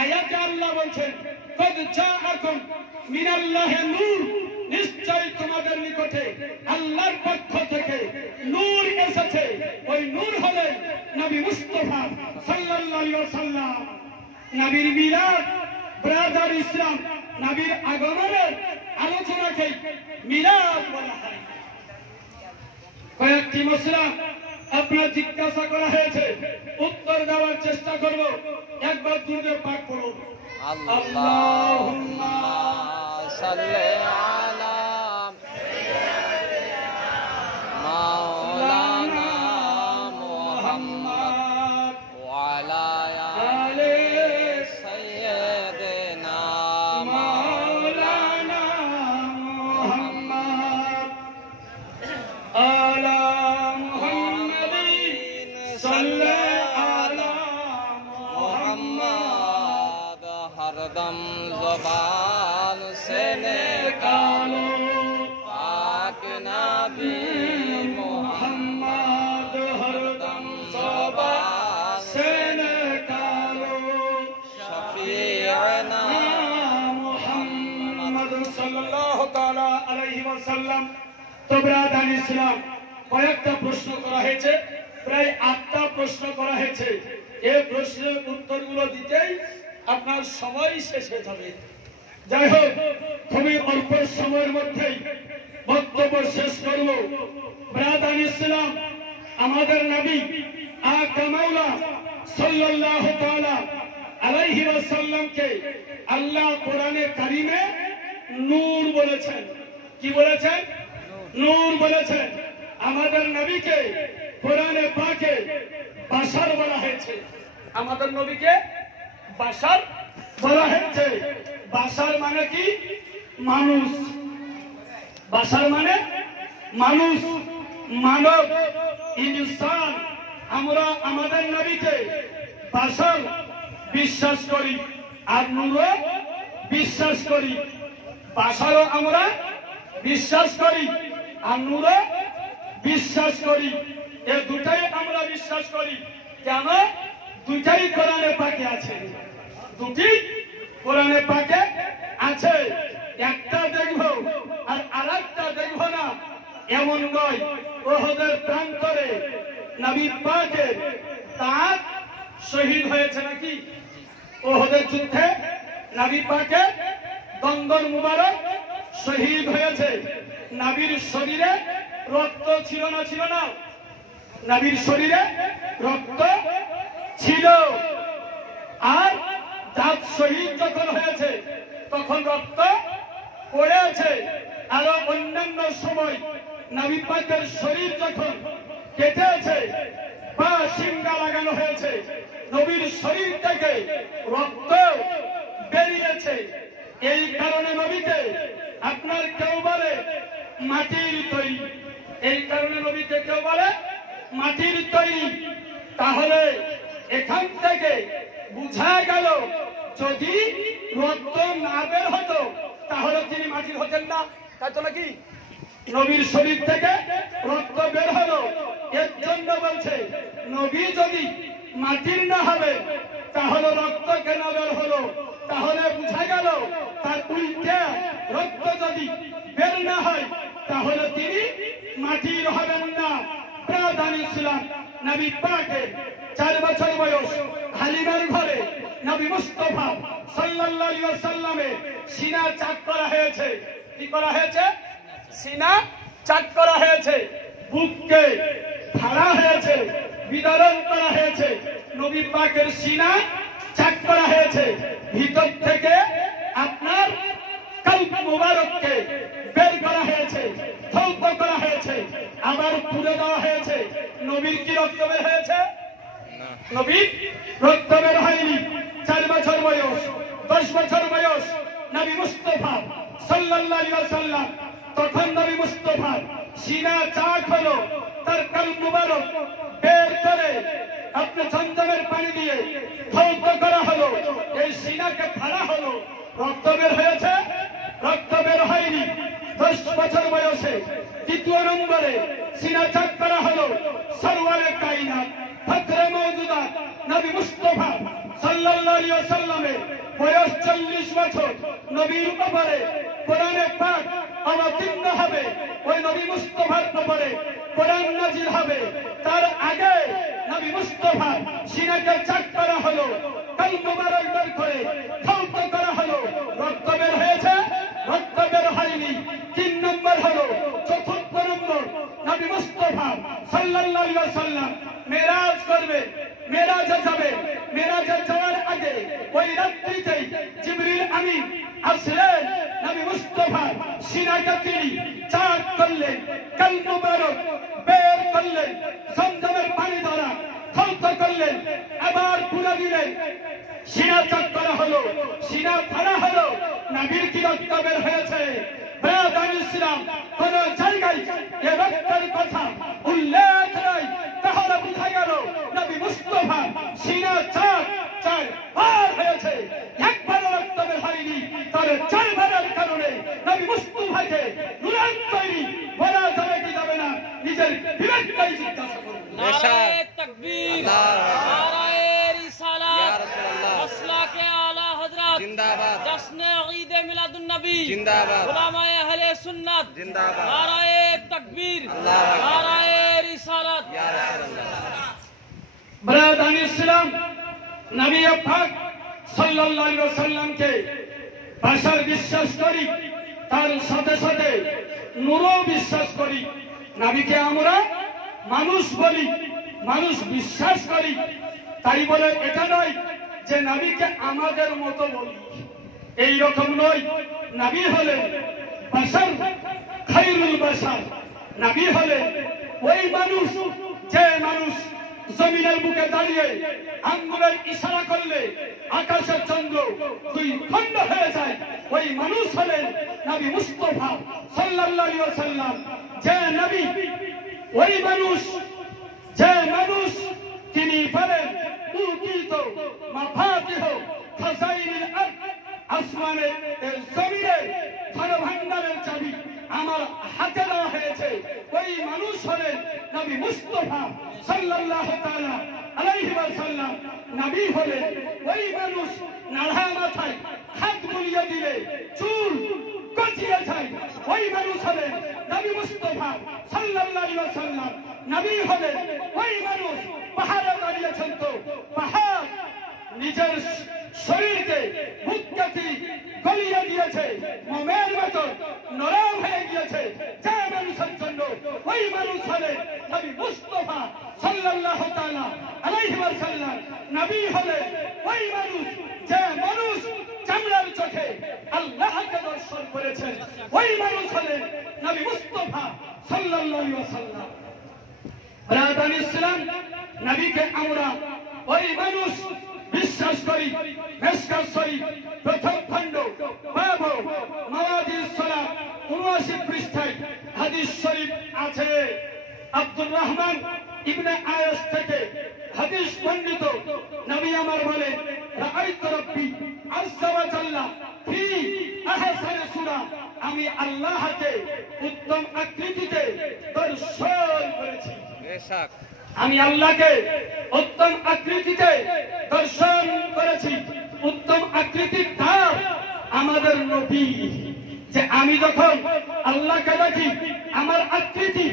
আয়াতে আল্লাহ বলছেন কদ জাআকুম মিনাল্লাহি নূর, নিশ্চয় তোমাদের নিকটে আল্লাহর পক্ষ থেকে নূর এসেছে। ওই নূর হলেন নবী মুস্তাফা সাল্লাল্লাহু আলাইহি ওয়াসাল্লাম। নবীর মিলাদ ব্রাদার ইসলাম, নবীর আগমনের আলোচনাকে মিলাদ বলা হয়। কয়েকটি মশলা আপনার জিজ্ঞাসা করা হয়েছে, উত্তর দেওয়ার চেষ্টা করব। একবার দুরূদে পাক পড়ুন। আল্লাহুম্মা সাল্লি আলা মাওলানা মুহাম্মদ ওয়া আলা আলি সাইয়্যিদিনা মাওলানা মুহাম্মদ আলা মুহাম্মাদিন সাল্লি আলা মুহাম্মদ हरदम ज़ुबान से निकालो पाक नबी मोहम्मद, हरदम ज़ुबान से निकालो शफीअना मुहम्मद सल्लल्लाहु ताला अलैहि वसल्लम। तो ब्रादार इस्लाम কয়েকটা প্রশ্ন করা হয়েছে, প্রায় 8টা প্রশ্ন করা হয়েছে। এই প্রশ্নের উত্তরগুলো দিতেই আপনার সময় শেষ হয়ে যাবে। যাই হোক, খুবই অল্প সময়ের মধ্যেই বক্তব্য শেষ করব। ব্রাদার ইসলাম, আমাদের নবী আকা মাওলা সাল্লাল্লাহু তাআলা আলাইহি ওয়াসাল্লামকে আল্লাহ কোরআনে কারিমে নূর বলেছেন। কি বলেছেন? নূর বলেছেন। আমাদের নবীকে কোরআনে পাকে বাশার বলা হয়েছে। আমাদের নবীকে বাশার বলা হয়েছে। বাশার মানে কি? মানুষ। বাশার মানে মানুষ, মানব, ইনসান। আমরা আমাদের নবীকে বাশার বিশ্বাস করি আর নূরও বিশ্বাস করি। বাশারও আমরা বিশ্বাস করি আর নূরও বিশ্বাস করি। এ দুটাই আমরা বিশ্বাস করি। কেন? দুটাই কোরআনে পাকে আছে। দুটি কোরআনে পাকে আছে। একটা দেখব আর আরেকটা দেখব না এমন নয়। ওহদের প্রান্তরে নবী পাকের তার শহীদ হয়েছে নাকি? ওহদের যুদ্ধে নবী পাকের দন্দর মুবারক শহীদ হয়েছে। নবীর শরীরে রক্ত ছিল না? ছিল না? নবীর শরীরে রক্ত ছিল। আর দাঁত শহীদ যখন হয়েছে তখন রক্ত পড়েছে। আরো অন্যান্য সময় নবী পাকের শরীর যখন কেটেছে বা সিঙ্গা লাগানো হয়েছে, নবীর শরীর থেকে রক্ত বেরিয়েছে। এই কারণে নবীকে আপনার কেউ বলে মাটির তৈরি। এই কারণে নবীকে কেউ বলে মাটির তৈরি। তাহলে এখান থেকে বুঝা গেল যদি রক্ত না বের হতো তাহলে তিনি মাটির হতেন না। তাই তো নাকি? নবীর শরীর থেকে রক্ত বের হলো, এর জন্য বলছে নবী যদি মাটির না হবে তাহলে রক্ত কেন বের হলো? তাহলে বুঝা গেল তার উল্টে রক্ত যদি বের না হয় তাহলে তিনি মাটির হবেন না। প্রধান ইসলাম, নবী পাকের 4 বছর বয়স হালিমার ঘরে নবী মুস্তাফা সাল্লাল্লাহু আলাইহি ওয়াসাল্লামের সিনা চাক করা হয়েছে। কি করা হয়েছে? সিনা চাক করা হয়েছে। বুককে ফাড়া হয়েছে, বিদারণ করা হয়েছে। নবী পাকের সিনা চাক করা হয়েছে। ভিতর থেকে আপনার কলব মুবারককে বের করা হয়েছে, ধৌত করা হয়েছে, আবার পুড়ে দেওয়া হয়েছে। নবীর কি রক্ত বের হয়েছে? নবীর রক্ত বের হয়নি। 4 বছর বয়স, 10 বছর বয়স নবী মুস্তাফা সাল্লাল্লাহু আলাইহি ওয়াসাল্লাম, তখন নবী মুস্তাফা সিনা চাক হলো, তার কলব মুবারক বের করে আপনি ঝমঝমের পানি দিয়ে ধৌত করা হলো। এই সিনাকে ফাড়া হলো, রক্ত বের হয়েছে? রক্ত বের হয়নি। 10 বছর বয়সে 2 নম্বরে সিনা চাক করা হলো। সরওয়ারে কায়নাত ফখরে মওজুদাত নবী মুস্তাফা সাল্লাল্লাহু আলাইহি ওয়াসাল্লামের বয়স 40 বছর। নবীর উপরে কোরআনে পাক অবতীর্ণ হবে। ওই নবী মুস্তাফার উপরে কোরআন নাজিল হবে। তার আগে নবী মুস্তাফা সিনাকে চাক করা হলো, কলব মুবারক বের করে ধৌত করা হলো। রক্ত বের হয়েছে? রক্ত বের হয়নি। 3 নম্বর হলো, 4 নম্বর নবী মুস্তাফা সাল্লাল্লাহু আলাইহি ওয়াসাল্লাম মেরাজ করবে, মেরাজে যাবে। মেরাজে যাওয়ার আগে ওই রাত্রিতেই জিবরিল আমিন আসলেন। নবী মুস্তাফা সিনাকে তিনি চাক করলেন, কলব মুবারক বের করলেন, ঝমঝমের পানি দ্বারা ধৌত করলেন, আবার পুরো দিলেন। সিনা চাক করা হলো, সিনা ফাড়া হলো। নবীর কি রক্ত বের হয়েছে? ব্রাদার ইসলাম, কোন জায়গায় এ রক্তের কথা উল্লেখ নাই। তাহলে বুঝা গেল নবী মুস্তাফা সিনা চাক 4 বার হয়েছে, একবার রক্ত বের হয়নি। তার 4 বারের কারণে নবী মুস্তাফাকে নূরের তৈরি বলা যাবে কি যাবে না? নিজের বিবেকটাই জিজ্ঞাসা করুন। নারায়ে তাকবীর, নারায়ে রিসালাত, মাসলাকে আলা হযরত জিন্দাবাদ, জশ্নে ঈদ মিলাদুন নবী জিন্দাবাদ, উলামায়ে আহলে সুন্নাত জিন্দাবাদ, নারায়ে তাকবীর, নারায়ে রিসালাত, ইয়া রাসূলুল্লাহ। ব্রাদার ইসলাম, নবী পাক সাল্লাল্লাহু আলাইহি ওয়াসাল্লামকে বাশার বিশ্বাস করি, তার সাথে সাথে নূরও বিশ্বাস করি। নবীকে আমরা মানুষ বলি, মানুষ বিশ্বাস করি। তাই বলে এটা নয় যে নবীকে আমাদের মতো বলি, এই রকম নয়। নবী হলে বাশার, খায়রুল বাশার। নবী হলে ওই মানুষ যে মানুষ জমিনের বুকে দাঁড়িয়ে আঙ্গুলের ইশারা করলে আকাশের চন্দ্র দুই খণ্ড হয়ে যায়, ওই মানুষ হলেন নবী মুস্তাফা সাল্লাল্লাহু আলাইহি ওয়াসাল্লাম। যে নবী, ওই মানুষ, যে মানুষ তিনি বলেন উতিত মাফাতিহ খাজাইনিল আরদ, আসমানে এর জমিনে ধন ভান্ডারের চাবি আমার হাতে দেওয়া হয়েছে, ওই মানুষ হলেন নবী মুস্তাফা সাল্লাল্লাহু তাআলা আলাইহি ওয়াসাল্লাম। নবী হলেন ওই মানুষ নাড়া মাথায় হাত বুলিয়ে দিলে চুল গজিয়ে যায়, ওই মানুষ হলেন নবী মুস্তাফা সাল্লাল্লাহু আলাইহি ওয়াসাল্লাম। নবী হলেন ওই মানুষ পাহাড়ে দাঁড়িয়েছেন তো পাহাড় নিজের শরীরকে বুককাঠি গলিয়ে দিয়েছে, মোমের মতো নরম হয়ে গিয়েছে, যে মানুষের জন্য ওই মানুষ হলেন নবী মুস্তাফা সাল্লাল্লাহু তাআলা আলাইহি ওয়াসাল্লাম। নবী হলেন ওই মানুষ যে মানুষ চামড়ার চোখে আল্লাহকে দর্শন করেছেন, ওই মানুষ হলেন নবী মুস্তাফা সাল্লাল্লাহু আলাইহি ওয়াসাল্লাম। ব্রাদার ইসলাম, নবীকে আমরা ওই মানুষ বিশ্বাস করি। মেশকাত শরীফ প্রথম খণ্ড বাব মাওয়াদিস সালাত 79 পৃষ্ঠায় হাদিস শরীফ আছে। আব্দুর রহমান ইবনে আয়াস থেকে হাদিস বর্ণিত, নবী আমার বলেন রাআইতু রাব্বি আযজা ওয়া জাল্লা ফি আহসানি সূরা, আমি আল্লাহকে উত্তম আকৃতিতে দর্শন করেছি। আমি আল্লাহকে উত্তম আকৃতিতে দর্শন করেছি। উত্তম আকৃতির নাম আমাদের নবী। যে আমি যখন আল্লাহকে দেখি আমার আকৃতি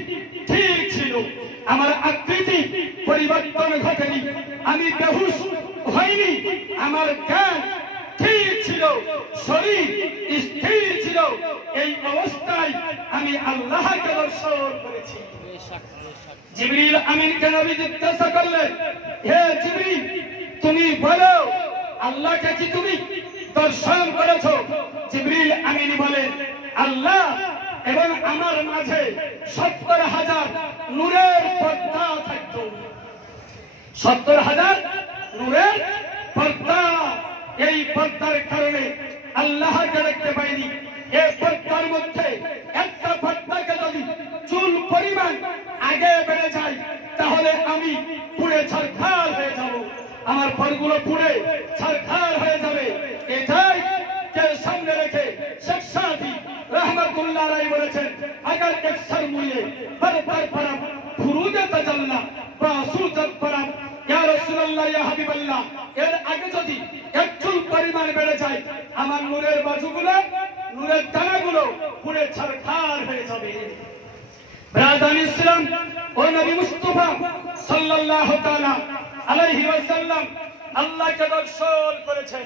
ঠিক ছিল, আমার আকৃতি পরিবর্তন ঘটেনি, আমি বেহুশ হইনি, আমার জ্ঞান ঠিক ছিল, শরীর স্থির ছিল। এই অবস্থায় আমি আল্লাহকে দর্শন করেছি। জিবরিল আমিনকে নবী জিজ্ঞাসা করলেন, হে জিবরিল, তুমি বলো আল্লাহকে কি তুমি দর্শন করেছো? জিবরিল আমিন বলেন, আল্লাহ এবং আমার মাঝে 70,000 নূরের পর্দা থাকতো। 70,000 নূরের পর্দা। এই পর্দার কারণে আল্লাহকে দেখতে পাইনি। এই পর্দার মধ্যে একটা পর্দাকে যদি চুল পরিমাণ আগে বেড়ে যায় তাহলে আমি পুড়ে ছারখার হয়ে যাব, আমার পরগুলো পুড়ে ছারখার হয়ে যাবে। এটাই কে সামনে রেখে শেখ সাদি রহমাতুল্লাহ আলাইহি বলেছেন, আগার এক সর মুয়ে বরবার পরম ফুরুদে তাজাল্লা বা সুরজত পরম ইয়া রাসূলুল্লাহ ইয়া হাবিবাল্লাহ, এর আগে যদি এক চুল পরিমাণ বেড়ে যায় আমার নূরের বাজুগুলো, নূরের দানাগুলো পুড়ে ছারখার হয়ে যাবে। ব্রাদার ইসলাম, ও নবী মুস্তাফা সাল্লাল্লাহু তাআলা আলাইহি ওয়াসাল্লাম আল্লাহকে দর্শন করেছেন।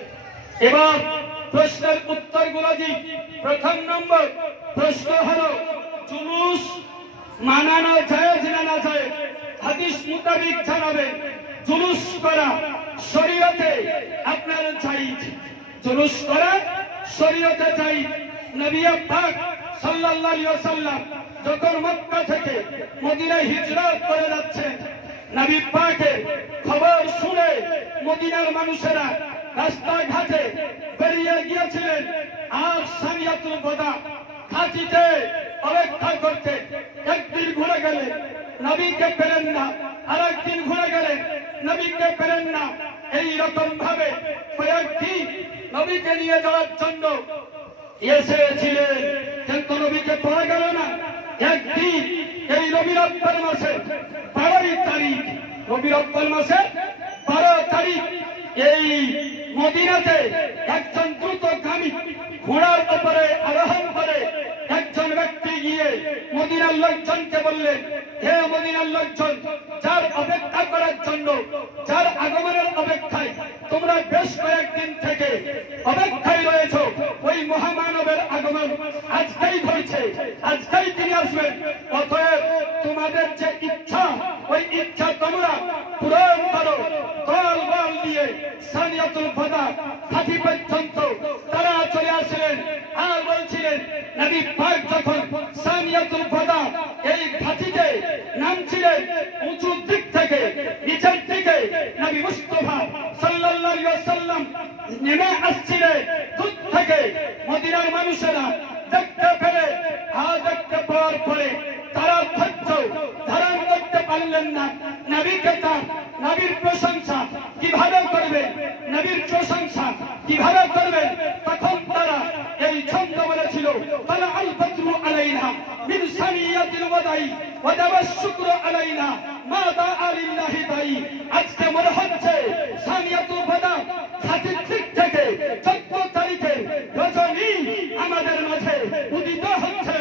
এবার প্রশ্নের উত্তরগুলো দিই। প্রথম নম্বর প্রশ্ন হলো, জুলুস মানানো জায়েজ না না জায়েজ? হাদিস মোতাবেক জানাবেন। জুলুস করা শরীয়তে আপনার জায়েজ, জুলুস করা শরীয়তে জায়েজ। নবী পাক সাল্লাল্লাহু আলাইহি ওয়াসাল্লাম যখন মক্কা থেকে মদিনায় হিজরত করে যাচ্ছেন, নবী পাকের খবর শুনে মদিনার মানুষেরা রাস্তাঘাটে বেরিয়ে গিয়েছিলেন আর সামিয়াতুল ওয়াদা ঘাটিতে অপেক্ষা করতে। একদিন ঘুরে গেলেন, নবীকে পেলেন না, আরেকদিন ঘুরে গেলেন, নবীকে পেলেন না। এইরকম ভাবে কয়েকদিন নবীকে নিয়ে যাওয়ার জন্য এসেছিলেন, কিন্তু নবীকে পাওয়া গেল না। একদিন এই রবিউল আউয়াল মাসে 12 তারিখ, রবিউল আউয়াল মাসে 12 তারিখ এই মদিনাতে একজন দ্রুতগামী ঘোড়ার উপরে আরোহণ করে একজন ব্যক্তি গিয়ে মদিনার লোকজনকে বললেন, হে মদিনার লোকজন, যার অপেক্ষা করার জন্য, যার আগমনের অপেক্ষায় তোমরা বেশ কয়েকদিন থেকে অপেক্ষায় রয়েছ, ওই মহামানবের আগমন আজকেই ঘটছে, আজকেই নেমে আসছিলেন দূর থেকে মদিনার মানুষেরা দেখতে পেলে দেখতে পাওয়ার পরে তারা ধৈর্য ধারণ করতে পারলেন না। নবীকে তার নবীর প্রশংসা কিভাবে করবে, নবীর প্রশংসা কিভাবে করবে, তখন তারা এই ছন্দ বলেছিল তালা আল বদরু আলাইনা মিন সানিয়াতিল ওয়াদাই ওয়াজাবা শুকরু আলাইনা মা দাআ লিল্লাহি দাই। আজকে মনে হচ্ছে সানিয়াতুল ওয়াদা হাজির দিক থেকে 14 তারিখে রজনী আমাদের মাঝে উদিত হচ্ছে।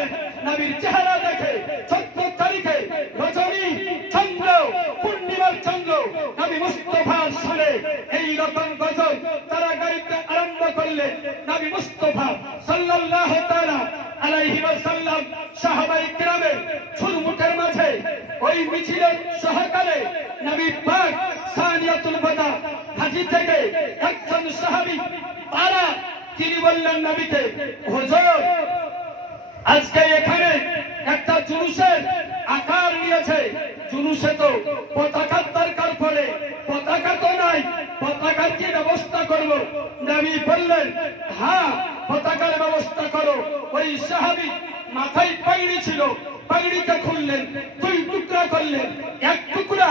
নবীর চেহারা দেখে 14 তারিখে রজনী চন্দ্র পূর্ণিমার চন্দ্র নবী মুস্তাফার সামনে এই রকম গজল তারা গাইতে আরম্ভ করলেন। নবী মুস্তাফা সাল্লাল্লাহু তাআলা আলাইহি ওয়াসাল্লাম সাহাবায়ে কিরামের ঝুরমুটের মাঝে ওই মিছিলের সহকারে নবী পাক সানিয়াতুল ওয়াদা হাজি থেকে একজন সাহাবী তারা তিনি বললেন নবীকে, হুজুর আজকে এখানে একটা জুলুসের আকার নিয়েছে, জুলুসে তো পতাকার দরকার পড়ে, পতাকা তো নাই, পতাকার কি ব্যবস্থা করব? নবী বললেন হ্যাঁ পতাকার ব্যবস্থা করো। ওই সাহাবী মাথায় পাগড়ি ছিল, পাগড়িকে খুললেন, 2 টুকরা করলেন, এক টুকরা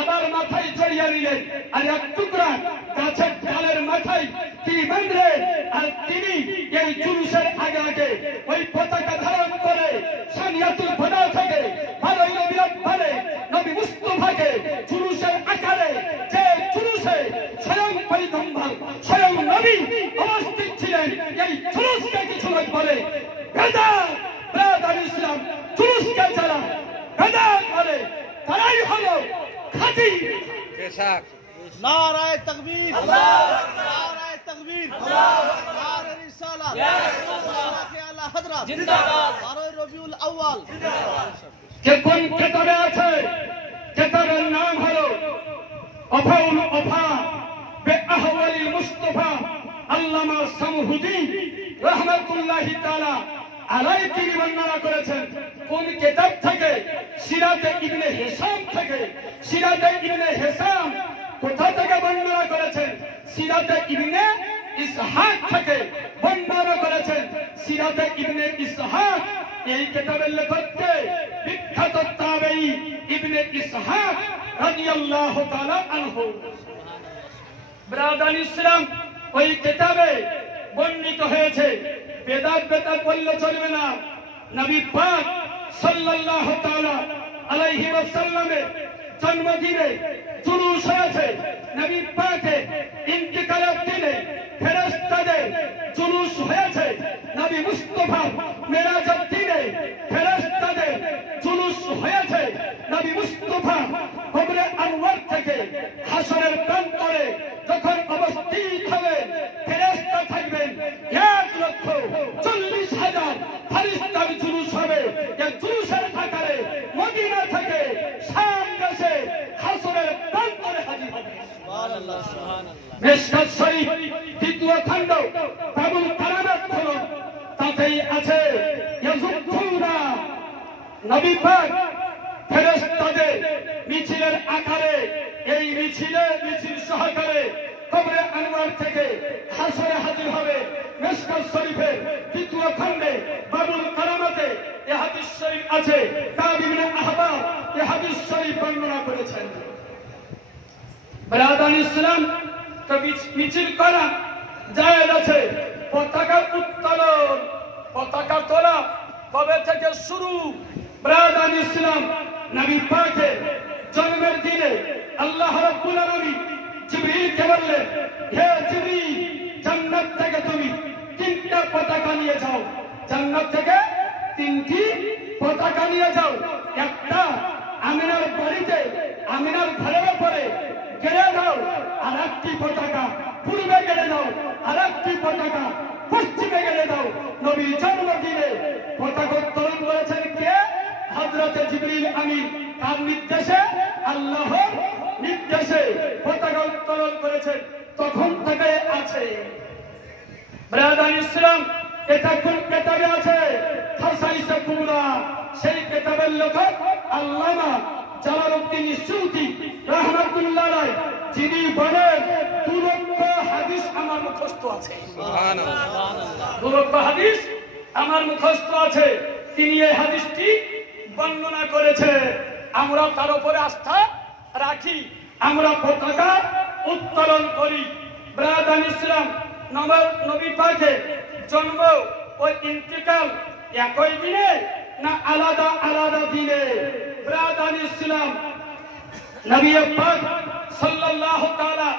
আবার মাথায় জড়িয়ে নিলেন, আর এক টুকরা গাছের ডালের মাথায় কি বাঁধলেন। আর তিনি এই জুলুসের আগে আগে ওই পতাকা ধারণ করে সানিয়াতুল ওয়াদা থেকে ভালোই নবীর ভালে নবী মুস্তাফাকে জুলুসের আকারে যে জুলুসে স্বয়ং পয়গম্বর স্বয়ং নবী উপস্থিত ছিলেন, এই জুলুসকে কিছু লোক বলে বেদাত। ব্রাদার ইসলাম জুলুসকে যারা বেদাত বলে তারাই হলো খাঁটি বেশক। নারায়ে তাকবীর, নারায়ে তাকবীর, নারায়ে রিসালাত, সালাকে আলা হযরত জিন্দাবাদ। 12 রবিউল আউয়াল। যে কোন কেতাবে আছে, কেতাবের নাম হলো অফাউল অফা বে আহওয়ালিল মুস্তাফা আল্লামা সামহুদি রাহমাতুল্লাহি তাআলা আলাইহি তিনি বর্ণনা করেছেন। কোন কিতাব থেকে? সিরাতে ইবনে হিশাম থেকে। সিরাতে ইবনে হিশাম কোথা থেকে বর্ণনা করেছেন? সিরাতে ইবনে ইসহাক থেকে বর্ণনা করেছেন। সিরাতে ইবনে ইসহাক এই কিতাবের লেখককে বিখ্যাত তাবেঈ ইবনে ইসহাক রাদিয়াল্লাহু তাআলা আনহু। ব্রাদার ইসলাম ওই কিতাবে বর্ণিত হয়েছে। বেদাত বেদাত বললে চলবে না। নবী পাক সাল্লাল্লাহু তাআলা আলাইহি ওয়াসাল্লামের জন্মদিনে জুলুস হয়েছে। নবী পাকের ইন্তিকালের দিনে ফেরেশতাদের জুলুস হয়েছে। নবী মুস্তাফা মেরাজের দিনে ফেরেশতাদের জুলুস হয়েছে। নবী মুস্তাফা কবরে আনওয়ার থেকে হাসরের প্রান্তরে যখন অবস্থিত হবেন, ফেরেশতা থাকবেন 1,40,000 ফেরেশতার জুলুস হবে। এই জুলুসের আকারে মদিনা থেকে শাম দেশে হাসরের প্রান্তরে হাজির হবে। সুবহানাল্লাহ, সুবহানাল্লাহ। মিশকাত শরীফ দ্বিতীয় খণ্ড বাবুল কারামাত হলো, তাতেই আছে ইয়াজুবুনা নবী পাক ফেরেশতাদের মিছিলের আকারে এই মিছিল সহকারে কবরে আনওয়ার থেকে হাসরে হাজির হবে। মিশকাত শরীফের দ্বিতীয় খণ্ডে বাবুল কারামাতে এই হাদিস শরীফ আছে। কাব ইবনে আহবাব এই হাদিস শরীফ বর্ণনা করেছেন। ব্রাদার ইসলাম তো মিছিল করা জায়েজ আছে। পতাকা উত্তোলন, পতাকা তোলা কবে থেকে শুরু? ব্রাদার ইসলাম নবী পাকের জন্মের দিনে আল্লাহ রাব্বুল আলামিন জিবরিলকে বললেন, হে জিবরিল জান্নাত থেকে তুমি 3টা পতাকা নিয়ে যাও। জান্নাত থেকে 3টি পতাকা নিয়ে যাও। একটা আমিনার বাড়িতে আমিনার ঘরের উপরে গেড়ে দাও, আর একটি পতাকা পূর্বে গেড়ে দাও, আর একটি পতাকা পশ্চিমে গেড়ে দাও। নবীর জন্মদিনে পতাকা উত্তোলন করেছেন কে? হযরত জিবরিল আমিন। তার নির্দেশে, আল্লাহর নির্দেশে পতাকা উত্তোলন করেছেন। তখন থেকে আছে। ব্রাদার ইসলাম এটা কোন কিতাবে আছে? খাসাইসে কুবরা। সেই কিতাবের লেখক আল্লামা জালালউদ্দিন সুয়ুতী রাহমাতুল্লাহ আলাইহি, যিনি বলেন 2 লক্ষ হাদিস আমার মুখস্থ মুখস্থ আছে। সুবহানাল্লাহ। দুরক্ত হাদিস আমার মুখস্থ আছে। তিনি এই হাদিসটি বর্ণনা করেছে। আমরা তার উপরে আস্থা রাখি, আমরা পতাকা উত্তোলন করি। ব্রাদান ইসলাম নবী পাকের জন্ম ও ইন্তিকাল একই দিনে না আলাদা আলাদা দিনে? ব্রাদান ইসলাম নবী পাক সাল্লাল্লাহু তাআলা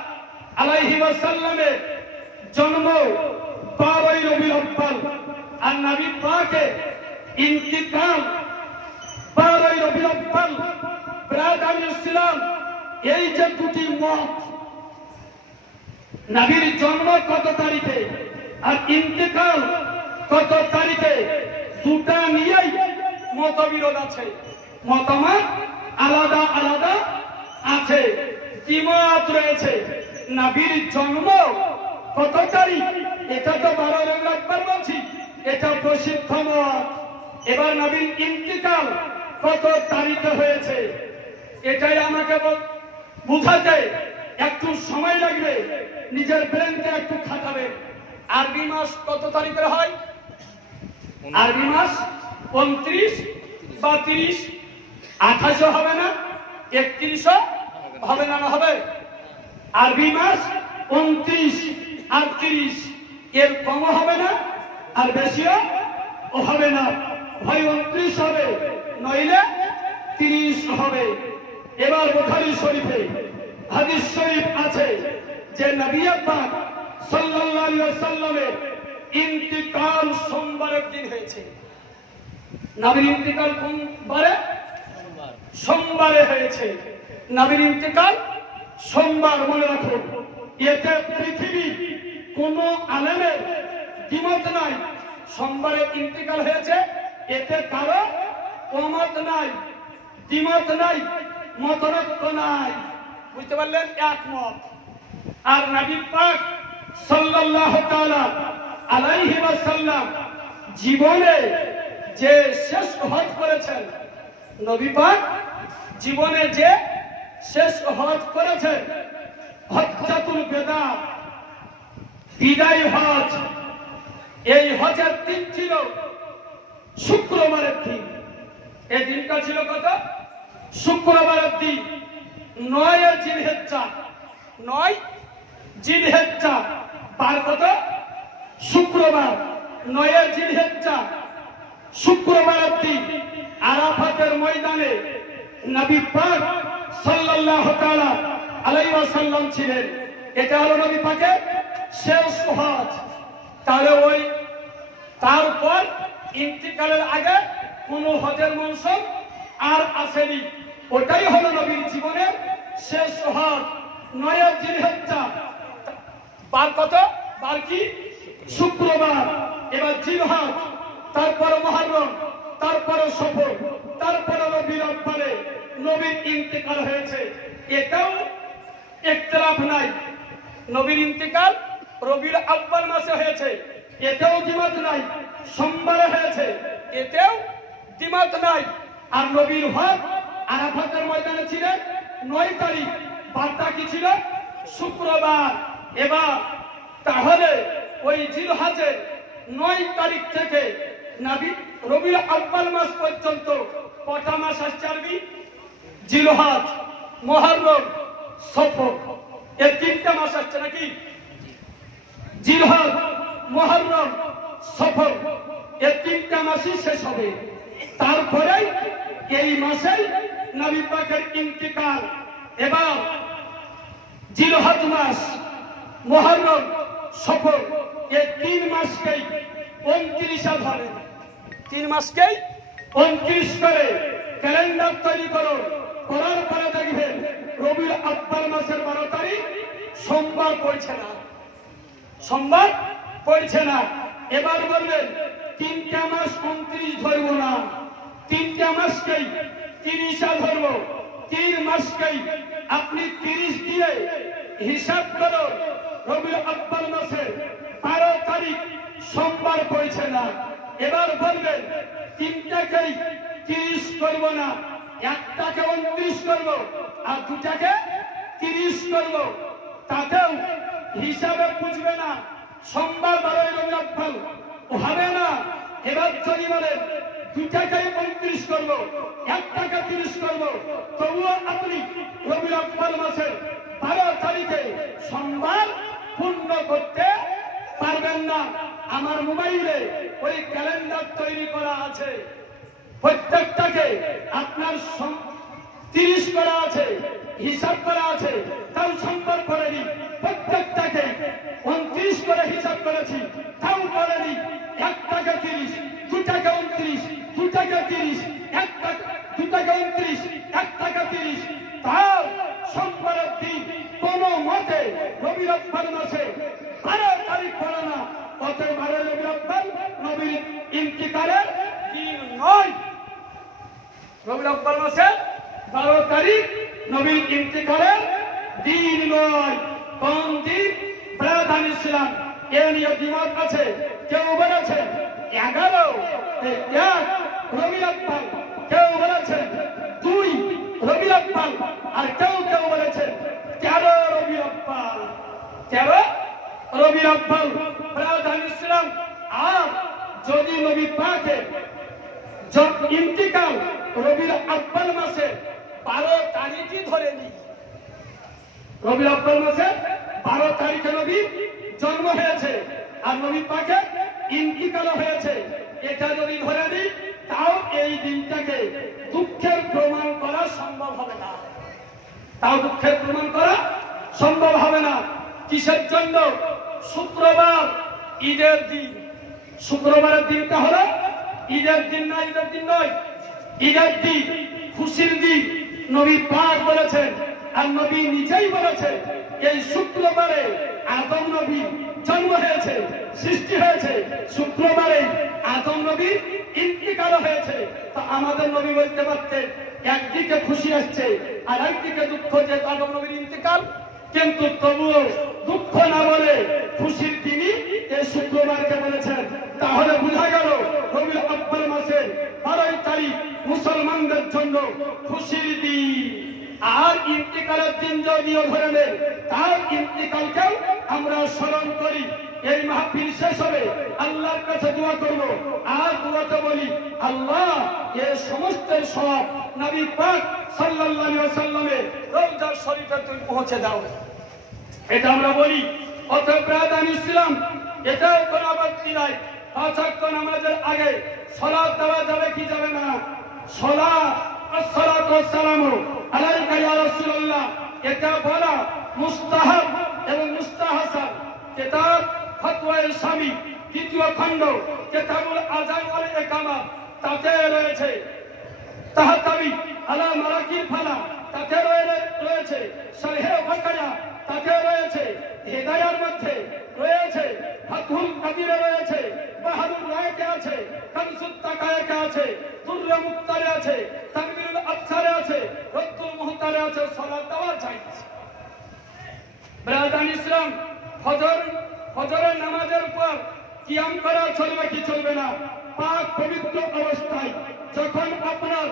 আলাইহি ওয়াসাল্লামের জন্ম 12ই রবিউল আউয়াল, আর নবী পাকের ইন্তিকাল 12ই রবিউল আউয়াল। ব্রাদান ইসলাম এই যে দুটি মত, নবীর জন্ম কত তারিখে আর ইন্তিকাল কত তারিখে, দুটা নিয়েই মতবিরোধ আছে, মতামত আলাদা আলাদা আছে, দ্বিমত রয়েছে। নবীর জন্ম কত তারিখ এটা তো 12 রবিউল আউয়াল বলছি, এটা প্রসিদ্ধ মত। এবার নবীর ইন্তিকাল কত তারিখে হয়েছে এটাই আমাকে বুঝাতে একটু সময় লাগবে, নিজের ব্রেনকে একটু খাটাবে। আরবি মাস কত তারিখের হয়? আরবি মাস 29 বা 30, 28 হবে না, 31 হবে না, হবে? আরবি মাস 29 আর 30, এর কম হবে না আর বেশিও হবে না। হয় 29 হবে, নইলে 30 হবে। এবার বুখারী শরীফে হাদিস শরীফ আছে যে নবী পাক সাল্লাল্লাহু আলাইহি ওয়াসাল্লামের ইন্তিকাল সোমবারের দিন হয়েছে। নবীর ইন্তিকাল কোন বারে? সোমবারে হয়েছে। নবীর ইন্তিকাল সোমবার, মনে রাখুন। এতে পৃথিবী কোন আলেমের দ্বিমত নাই, সোমবারে ইন্তিকাল হয়েছে, এতে কারো অমত নাই, দ্বিমত নাই, মতনৈক্য নাই। বুঝতে পারলেন? একমত। আর নবী পাক সাল্লাল্লাহু তাআলা আলাইহি ওয়াসাল্লাম জীবনে যে শেষ হজ করেছেন, নবী পাক জীবনে যে শেষ হজ করেছেন, হজ্জাতুল বিদা, বিদায় হজ, এই হজের দিন ছিল শুক্রবারের দিন। এই দিনটা ছিল কত? শুক্রবারের দিন, 9 জিলহিজ্জা। 9 জিলহিজ্জা বার কত? শুক্রবার। 9 জিলহিজ্জা শুক্রবারের দিন আরাফাতের ময়দানে নবী পাক সাল্লাল্লাহু তাআলা আলাইহি ওয়াসাল্লাম ছিলেন। এটা হলো নবী পাকের শেষ হজ। তাহলে ওই তারপর ইন্তিকালের আগে কোন হজের মৌসুম আর আসেনি। ওটাই হলো নবীর জীবনের শেষ হজ। 9 জিলহিজ্জা বার কত? বার কি? শুক্রবার। এবার জিলহজ, তারপরে মুহররম, তারপরে সফর, তারপরে রবিউল আউয়ালে নবীর ইন্তিকাল হয়েছে। এটাও ইখতিলাফ নাই, নবীর ইন্তিকাল রবিউল আউয়াল মাসে হয়েছে, এতেও দ্বিমত নাই। সোমবারে হয়েছে, এতেও দ্বিমত নাই। আর নবীর হজ আরাফাতের ময়দানে ছিলেন 9 তারিখ, বারটা কি ছিল? শুক্রবার। এবার তাহলে ওই জিলহজের 9 তারিখ থেকে রবিউল আউয়াল মাস পর্যন্ত কটা মাস আসছে আরবি? জিলহজ, মুহররম, সফর, এই 3টা মাস আসছে নাকি? জিলহজ, মুহররম, সফর, এই 3টা মাসই শেষ হবে। তারপরে এই মাসেই নবী পাকের ইন্তিকাল। এবার জিলহজ মাস, মুহররম, সফর, এই 3 মাসকেই 29 ধরে। 3 মাসকেই 29 করে ক্যালেন্ডার তৈরি করো। করার পরে দেখবেন রবিউল আউয়াল মাসের 12 তারিখ সোমবার পড়ছে না, সোমবার পড়ছে না। এবার বলবেন 3টা মাস 29 ধরব না, 3টা মাসকেই 30 ধরব। 3 মাসকেই আপনি 30 দিয়ে হিসাব করো। রবিউল আউয়াল মাসের 12 তারিখ সোমবার পড়ছে না। এবার বলবেন 3টাকেই 30 করব না, একটাকে 29 করব আর দুটাকে 30 করব। তাতেও হিসাবে বুঝবে না, সোমবার 12 রবিউল আউয়াল হবে না। এবার যদি বলেন 2 টাকায় 29 করবো, 1 টাকা 30 করবো, তবুও আপনি রবিউল আউয়াল মাসের 12 তারিখে সোমবার পূর্ণ করতে পারবেন না। আমার মোবাইলে ওই ক্যালেন্ডার তৈরি করা আছে, প্রত্যেকটাকে আপনার 30 করা আছে, হিসাব করা আছে, তাও সম্পদ করেনি। প্রত্যেকটাকে 29 করে হিসাব করেছি, তাও করেনি। 1 টাকা 30, 2 টাকা 29, 2 টাকা 30, 1 টাকা 2 টাকা 29, 1 টাকা 30, তাও সোমবারের দিন কোন মতে রবিউল আউয়াল মাসে 12 তারিখ পড়ে না। অতএব 12 রবিউল আউয়াল নবীর ইন্তিকালের দিন নয়। রবিউল আউয়াল মাসে 12 তারিখ নবীর ইন্তিকালের দিন নয়। কোন দিন? প্রধান ইসলাম এ নিয়ে দ্বিমত আছে। কেউ বলেছে 11 রবিউল আউয়াল, কেউ বলেছে 2 রবিউল আউয়াল, আর কেউ কেউ বলেছে 13 রবিউল আউয়াল। 13 রবিউল আউয়াল প্রধান ইসলাম। আর যদি নবী পাকের ইন্তিকাল রবিউল আউয়াল মাসে 12 তারিখই ধরে নিই, রবিউল আউয়াল মাসে 12 তারিখে নবী জন্ম হয়েছে আর নবী পাকের ইন্তিকাল হয়েছে, এটা যদি ধরে নিই, তাও এই দিনটাকে দুঃখের প্রমাণ করা সম্ভব হবে না। তাও দুঃখের প্রমাণ করা সম্ভব হবে না। কিসের জন্য? শুক্রবার ঈদের দিন। শুক্রবারের দিনটা হলো ঈদের দিন না, ঈদের দিন নয়, ঈদের দিন, খুশির দিন। নবী পাক বলেছেন, আর নবী নিজেই বলেছেন, এই শুক্রবারে আদম নবী জন্ম হয়েছে, সৃষ্টি হয়েছে, শুক্রবারে আদম নবী ইন্তিকাল হয়েছে। তো আমাদের নবী বলতে পারতেন একদিকে খুশি আসছে আর একদিকে দুঃখ, যে আদম নবীর ইন্তিকাল, কিন্তু তবুও দুঃখ না বলে খুশির দিনই এই শুক্রবারকে বলেছেন। তাহলে বোঝা গেল রবিউল আউয়াল মাসের 12 তারিখ মুসলমানদের জন্য খুশির দিন। আর ইন্তিকালের দিন যদিও ধরে নেন, তার ইন্তিকালকেও আমরা স্মরণ করি। এই মাহফিল শেষ হবে, আল্লাহর কাছে দোয়া করব, আর দোয়াতে বলি, আল্লাহ এই সমস্ত সওয়াব নবী পাক সাল্লাল্লাহু আলাইহি ওয়াসাল্লামের রওজা শরীফে তুমি পৌঁছে দাও, এটা আমরা বলি। অতএব প্রধান ইসলাম, এটাও কোনো আপত্তি নাই। 5 ওয়াক্ত নামাজের আগে সালাত দেওয়া যাবে কি যাবে না? সালাত, আসসালাতু ওয়াসসালামু আলাইকা ইয়া রাসূলুল্লাহ, এটা বলা মুস্তাহাব এবং মুস্তাহাসান। কিতাব ফতওয়ায়ে শামী 2য় খণ্ড, কিতাবুল আযান ওয়াল ইকামাত, তাতে রয়েছে তাহতাবি আলা মারাকিল ফালা, তাতে রয়েছে শরহে বাকায়া, তাতে রয়েছে হিদায়ার মধ্যে রয়েছে, ফাতহুল কাদিরে রয়েছে, বাহারুল রায়কে আছে, কানসুত তাকায়াকে আছে, দুররা মুক্তারে আছে, তাকবীরুল আবসারে আছে, রদ্দুল মুহতারে আছে। সালাত দেওয়া চাই। ব্রাদান ইসলাম, ফজরের নামাজের পর কিয়াম করা চলবে কি চলবে না? পাক পবিত্র অবস্থায় যখন আপনার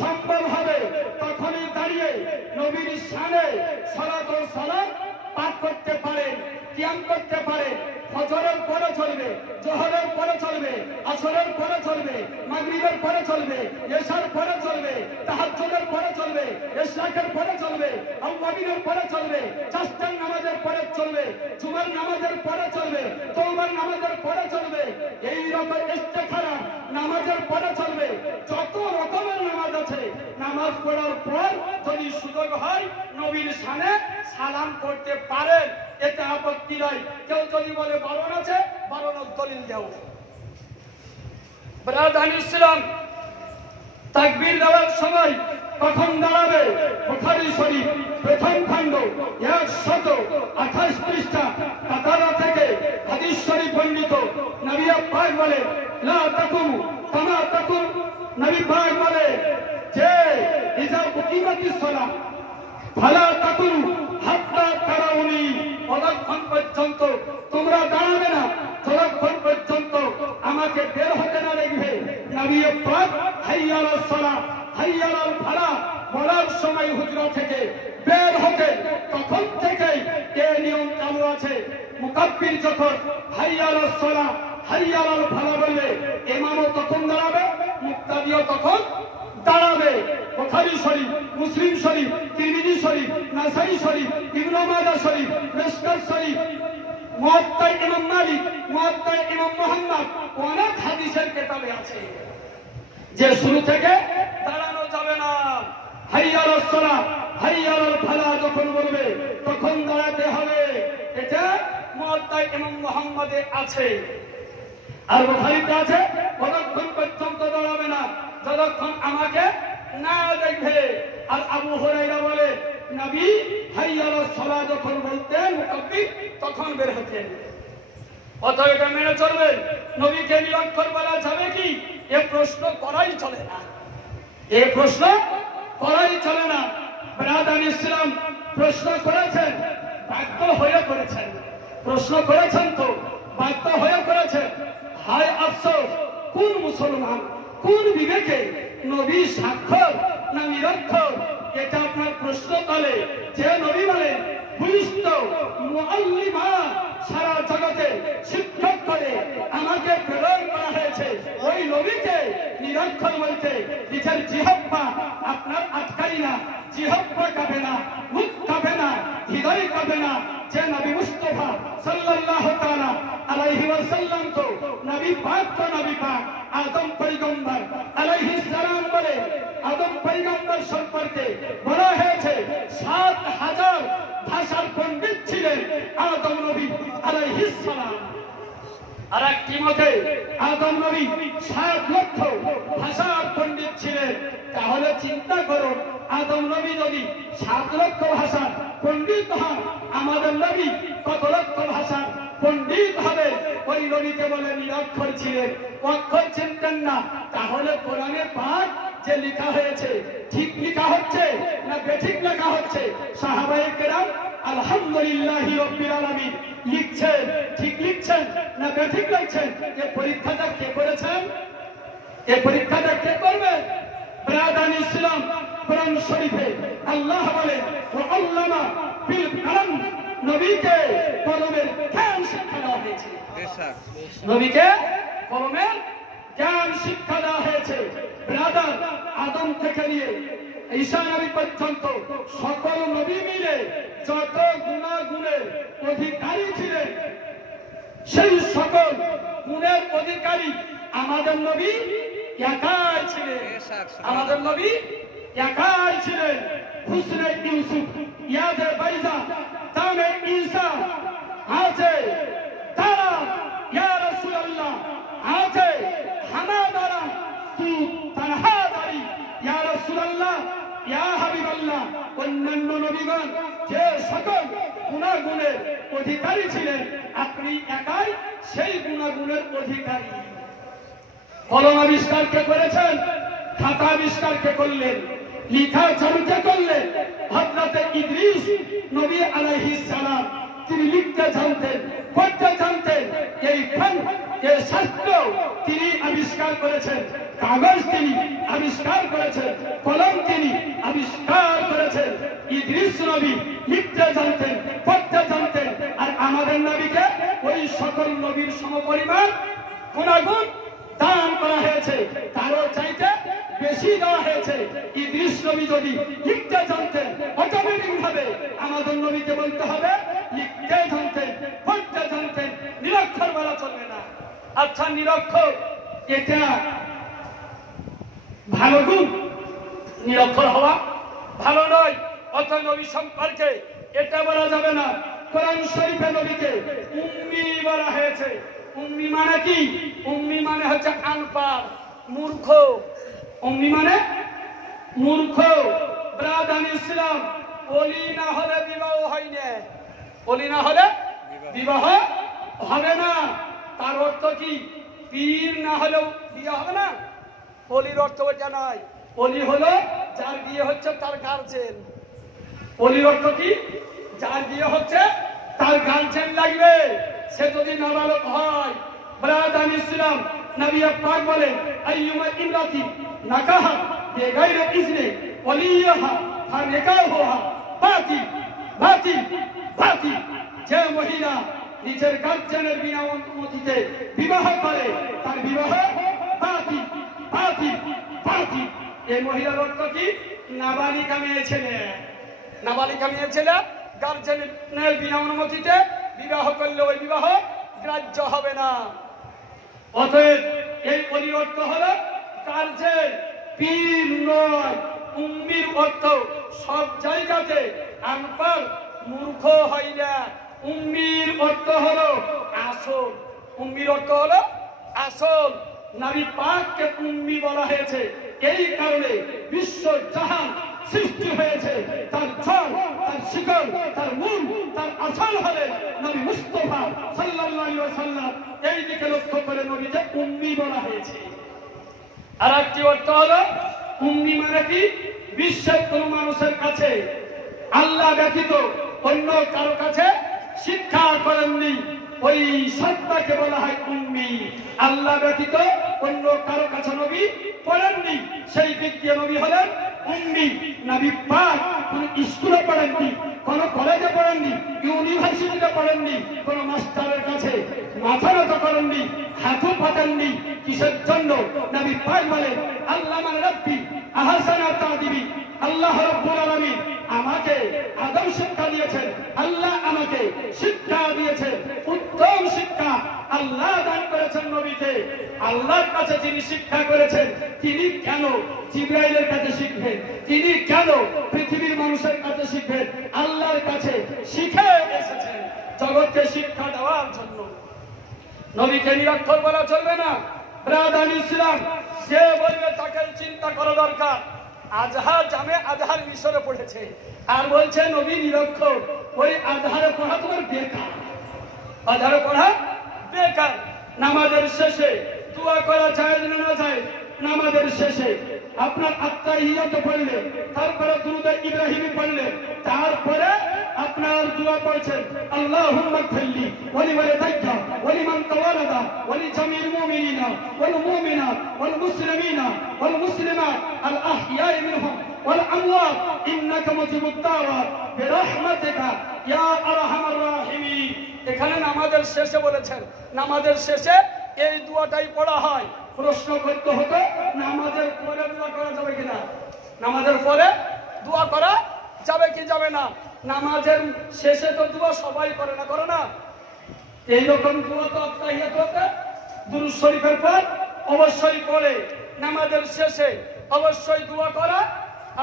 সম্ভব হবে, তখনই দাঁড়িয়ে নবীর শানে সালাত ও সালাম পাঠ করতে পারেন, কিয়াম করতে পারেন। ফজরের পরে চলবে, জোহরের পরে চলবে, আসরের পরে চলবে, মাগরিবের পরে চলবে, এশার পরে চলবে, তাহাজ্জুদের পরে চলবে, ইশরাকের পরে চলবে, আওয়াবিনের পরে চলবে, চারটার নামাজের পরে চলবে, জুমার নামাজের পরে চলবে, তওবার নামাজের পরে চলবে, এই রকম ইস্তেখারা নামাজের পরে চলবে। যত রকমের নামাজ আছে, নামাজ পড়ার পর যদি সুযোগ হয় নবীর শানে সালাম করতে পারেন, এটা আপত্তি নাই। কেউ যদি বলে বারণ আছে, বারণের দলিল দাও। ব্রাদান ইসলাম, তাকবীর দেওয়ার সময় কখন দাঁড়াবে? বুখারী শরীফ প্রথম খণ্ড 128 পৃষ্ঠা, কাতারা থেকে হাদিস শরীফ বর্ণিত। নবী পাক বলে, লা তাকুমু কামা তাকুম, নবী পাক বলে যে ইজা উকিমাতিস সালাহ ফালা তাকুম হাত্তা তারাউনি, ততক্ষণ পর্যন্ত তোমরা দাঁড়াবে না যতক্ষণ পর্যন্ত আমাকে বের হতে না দেখবে। নবী পাক হাইয়া আলাস সালাহ হাইয়া আলাল ফালাহ বলার সময় হুজরা থেকে বের হতে তখন থেকেই এই নিয়ম চালু বর্ণিত আছে মুকাব্বির যখন হাইয়া আলাস সালাহ হাইয়া আলাল ফালাহ বলবে ইমামও তখন দাঁড়াবে, মুক্তাদিও তখন দাঁড়াবে। বুখারী শরীফ, মুসলিম শরীফ, তিরমিজি শরীফ, নাসাই শরীফ, ইবনে মাজাহ শরীফ, মিশকাত শরীফ, মুয়াত্তা ইমাম মালিক, মুয়াত্তা ইমাম মুহাম্মদ অনেক হাদিসের কিতাবে আছে যে শুরু থেকে দাঁড়ানো যাবে না। হাইয়া আলাস সালাহ হাইয়া আলাল ফালাহ যখন বলবে তখন দাঁড়াতে হবে। এটা মুয়াত্তা ইমাম মুহাম্মদে আছে। আর বুখারীতে আছে ততক্ষণ পর্যন্ত দাঁড়াবে না যতক্ষণ আমাকে না দেখবে। আর আবু হুরায়রা বলে নবী হাইয়া আলাস সালাহ যখন বলতেন মুকাব্বির তখন বের হতেন। অতএব এটা মেনে চলবেন। নবীকে নিরক্ষর বলা যাবে কি? এ প্রশ্ন করাই চলে না, এ প্রশ্ন করাই চলে না। ব্রাদার ইসলাম প্রশ্ন করেছেন, বাধ্য হয়ে করেছেন। প্রশ্ন করেছেন তো বাধ্য হয়ে করেছেন। হায় আফসোস, কোন মুসলমান কোন বিবেকে নবী স্বাক্ষর না নিরক্ষর? এটা আপনার প্রশ্ন করে। যে নবী বলেন ভূমিষ্ঠ মুআল্লিমা, সারা জগতে শিক্ষক করে আমাকে প্রেরণ করা হয়েছে, ওই নবীকে নিরক্ষর বলতে নিজের জিহ্বা আপনার আটকাই না, জিহ্বা কাঁপে না, মুখ কাঁপে না, হৃদয় কাঁপে না। যে নবী মুস্তাফা সাল্লাল্লাহু তাআলা আলাইহি ওয়াসাল্লাম তো নবী পাক, তো নবী পাক আদম পয়গম্বর আলাইহিস সালাম বলে আদম পয়গম্বর সম্পর্কে বলা হয়েছে ৭,০০০ ভাষার পণ্ডিত ছিলেন আদম নবী আলাইহিস সালাম। আর একটি মতে আদম নবী ৭ লক্ষ ভাষার পণ্ডিত ছিলেন। তাহলে চিন্তা করুন, আদম নবী যদি ৭ লক্ষ ভাষার পণ্ডিত হন, আমাদের নবী কত লক্ষ ভাষার পণ্ডিত হবে? ওই নবীকে বলে নিরক্ষর ছিলেন, অক্ষর চিনতেন না। তাহলে কোরআনে পাক যে লেখা হয়েছে ঠিক লেখা হচ্ছে না বেঠিক লেখা হচ্ছে? সাহাবায়ে কেরাম আলহামদুলিল্লাহি রাব্বিল আলামিন লিখছেন, ঠিক লিখছেন না বেঠিক লিখছেন? এই পরীক্ষাটা কে করেছেন? এই পরীক্ষাটা কে করবে? ব্রাদার ইসলাম কোরআন শরীফে আল্লাহ বলে ওয়া আল্লামা বিল কলম, নবীকে কলমের জ্ঞান শিক্ষা দেওয়া হয়েছে। নবীকে কলমের জ্ঞান শিক্ষা দেওয়া হয়েছে। ব্রাদার আদম থেকে নিয়ে ঈসা নবী পর্যন্ত সকল নবী মিলে যত গুণাগুণের অধিকারী ছিলেন, সেই সকল গুণের অধিকারী আমাদের নবী একাই ছিলেন। আমাদের নবী একাই ছিলেন। হুসনে ইউসুফ, ইয়াদে বাইজা, দামে ঈসা আছে, তারা ইয়া রাসূলুল্লাহ আছে, হামাদারা তু তানহাদারি ইয়া রাসূলুল্লাহ ইয়া হাবিবাল্লাহ। অন্যান্য নবীগণ যে সকল গুণাগুণের অধিকারী ছিলেন, আপনি একাই সেই গুণাগুণের অধিকারী। কলম আবিষ্কার কে করেছেন? খাতা আবিষ্কার কে করলেন? লিখা চালু কে করলেন? হযরত ইদ্রিস নবী আলাইহিস সালাম। তিনি লিখতে জানতেন, পড়তে জানতেন। এই ফান, এই শাস্ত্র তিনি আবিষ্কার করেছেন। কাগজ তিনি আবিষ্কার করেছেন, কলম তিনি আবিষ্কার করেছেন। ইদ্রিস নবী লিখতে জানতেন, পড়তে জানতেন। আর আমাদের নবীকে ওই সকল নবীর সমপরিমাণ গুণাগুণ দান করা হয়েছে, তারও চাইতে বেশি দেওয়া হয়েছে। ইদ্রিস নবী যদি লিখতে জানতেন, অটোমেটিক ভাবে আমাদের নবীকে বলতে হবে লিখতে জানতেন, পড়তে জানতেন। নিরক্ষর বলা চলবে না। আচ্ছা, নিরক্ষর এটা ভালো গুণ? নিরক্ষর হওয়া ভালো নয়। অত নবী সম্পর্কে এটা বলা যাবে না। কোরআন শরীফে নবীকে উম্মি বলা হয়েছে। উম্মি মানে কি? উম্মি মানে হচ্ছে আনপাড়, মূর্খ। উম্মি মানে মূর্খ। ব্রাদার ইসলাম, ওলি না হলে বিবাহ হয় না, ওলি না হলে বিবাহ হবে না। তার অর্থ কি? পীর না হলেও বিয়ে হবে না? ওলির অর্থ ওটা নয়। ওলি হলো যার বিয়ে হচ্ছে তার গার্জেন। ওলির অর্থ কি? যার বিয়ে হচ্ছে তার গার্জেন লাগবে। সে যদি নাবালক হয়, ব্রাদার ইসলাম নবী পাক বলেন আইয়ুমা ইমরাতি নাকাহা বিগাইরি ইজনি ওলিয়াহা ফানিকাহুহা বাতিল বাতিল বাতিল। যে মহিলা নিজের গার্জেনের বিনা অনুমতিতে বিবাহ করে তার বিবাহ বাতিল বাতিল বাতিল। এই মহিলার অর্থ কি? নাবালিকা মেয়ে ছেলে, নাবালিকা মেয়ে ছেলে গার্জেনের বিনা অনুমতিতে বিবাহ করলে ওই বিবাহ গ্রাহ্য হবে না। অতএব এই অলির অর্থ হলো গার্জেন, পীর নয়। উম্মির অর্থ সব জায়গাতে আনপড় মূর্খ হয় না। উম্মির অর্থ হলো আসল, উম্মির অর্থ হলো আসল। নবী পাককে উম্মি বলা হয়েছে এই কারণে বিশ্ব জাহান সৃষ্টি হয়েছে তার জল, তার শিকড়, তার মূল, তার আসল হলেন নবী মুস্তাফা সাল্লাল্লাহু আলাইহি ওয়াসাল্লাম। এই দিকে লক্ষ্য করে নবীকে উম্মি বলা হয়েছে। আর একটি অর্থ হলো উম্মি মানে কি? বিশ্বের কোন মানুষের কাছে আল্লাহ ব্যতীত অন্য কারো কাছে শিক্ষা করেননি, ওই সত্তাকে বলা হয় উম্মি। আল্লাহ ব্যতীত অন্য কারো কাছে নবী পড়েননি, সেই দিক দিয়ে নবী হলেন উম্মি। নবী পাক কোন স্কুলে পড়েননি, কোন কলেজে পড়েননি, ইউনিভার্সিটিতে পড়েননি, কোন মাস্টারের কাছে মাথা নত করেননি, হাতও পাতেননি। কিসের জন্য? নবী পাক বলেন আল্লাহ মানে রব্বি আহসানা তাদিবি। আল্লাহ রাব্বুল আলামিন আমাকে আদব শিক্ষা দিয়েছেন, আল্লাহ আমাকে শিক্ষা দিয়েছেন, উত্তম শিক্ষা আল্লাহ দান করেছেন নবীকে। আল্লাহর কাছে যিনি শিক্ষা করেছেন তিনি কেন জিবরাইলের কাছে শিখবেন? তিনি কেন পৃথিবীর মানুষের কাছে শিখবেন? আল্লাহর কাছে শিখে এসেছেন জগৎকে শিক্ষা দেওয়ার জন্য। নবীকে নিরক্ষর বলা চলবে না। ব্রাদার ইসলাম যে বলবে তাকে চিন্তা করা দরকার। আজহার জামে আজহার মিশরে পড়েছে আর বলছে নবী নিরক্ষর। ওই আজহারে পড়া তোমার বেকার, আজহারে পড়া বেকার। নামাজের শেষে দোয়া করা যায় না যায়? নামাজের শেষে আপনার আত্তাহিয়াত পড়লে, তারপরে দুরূদ ইব্রাহিমি পড়লে, তারপরে আপনার দোয়া পড়ছেন আল্লাহুম্মা গফিরলি ওয়া লিওয়ালিদাইয়া ওয়া লিমান তাওয়ালাদা ওয়া লিজামিল মুমিনিনা ওয়াল মুমিনাত ওয়াল মুসলিমিনা ওয়াল মুসলিমাত আল আহইয়াই মিনহুম ওয়াল আমওয়াত ইন্নাকা মুজিবুদ দাওয়াত বিরহমাতিকা ইয়া আরহামার রাহিমিন। এখানে নামাজের শেষে বলেছেন, নামাজের শেষে এই দোয়াটাই পড়া হয়। প্রশ্ন করতে হতো নামাজের পরে দোয়া করা যাবে কিনা? নামাজের পরে দোয়া করা যাবে কি যাবে না? নামাজের শেষে তো দোয়া সবাই করে না, করে না? এইরকম দোয়া তো আত্তাহিয়াতে দুরূদ শরীফের পর অবশ্যই পড়ে। নামাজের শেষে অবশ্যই দোয়া করা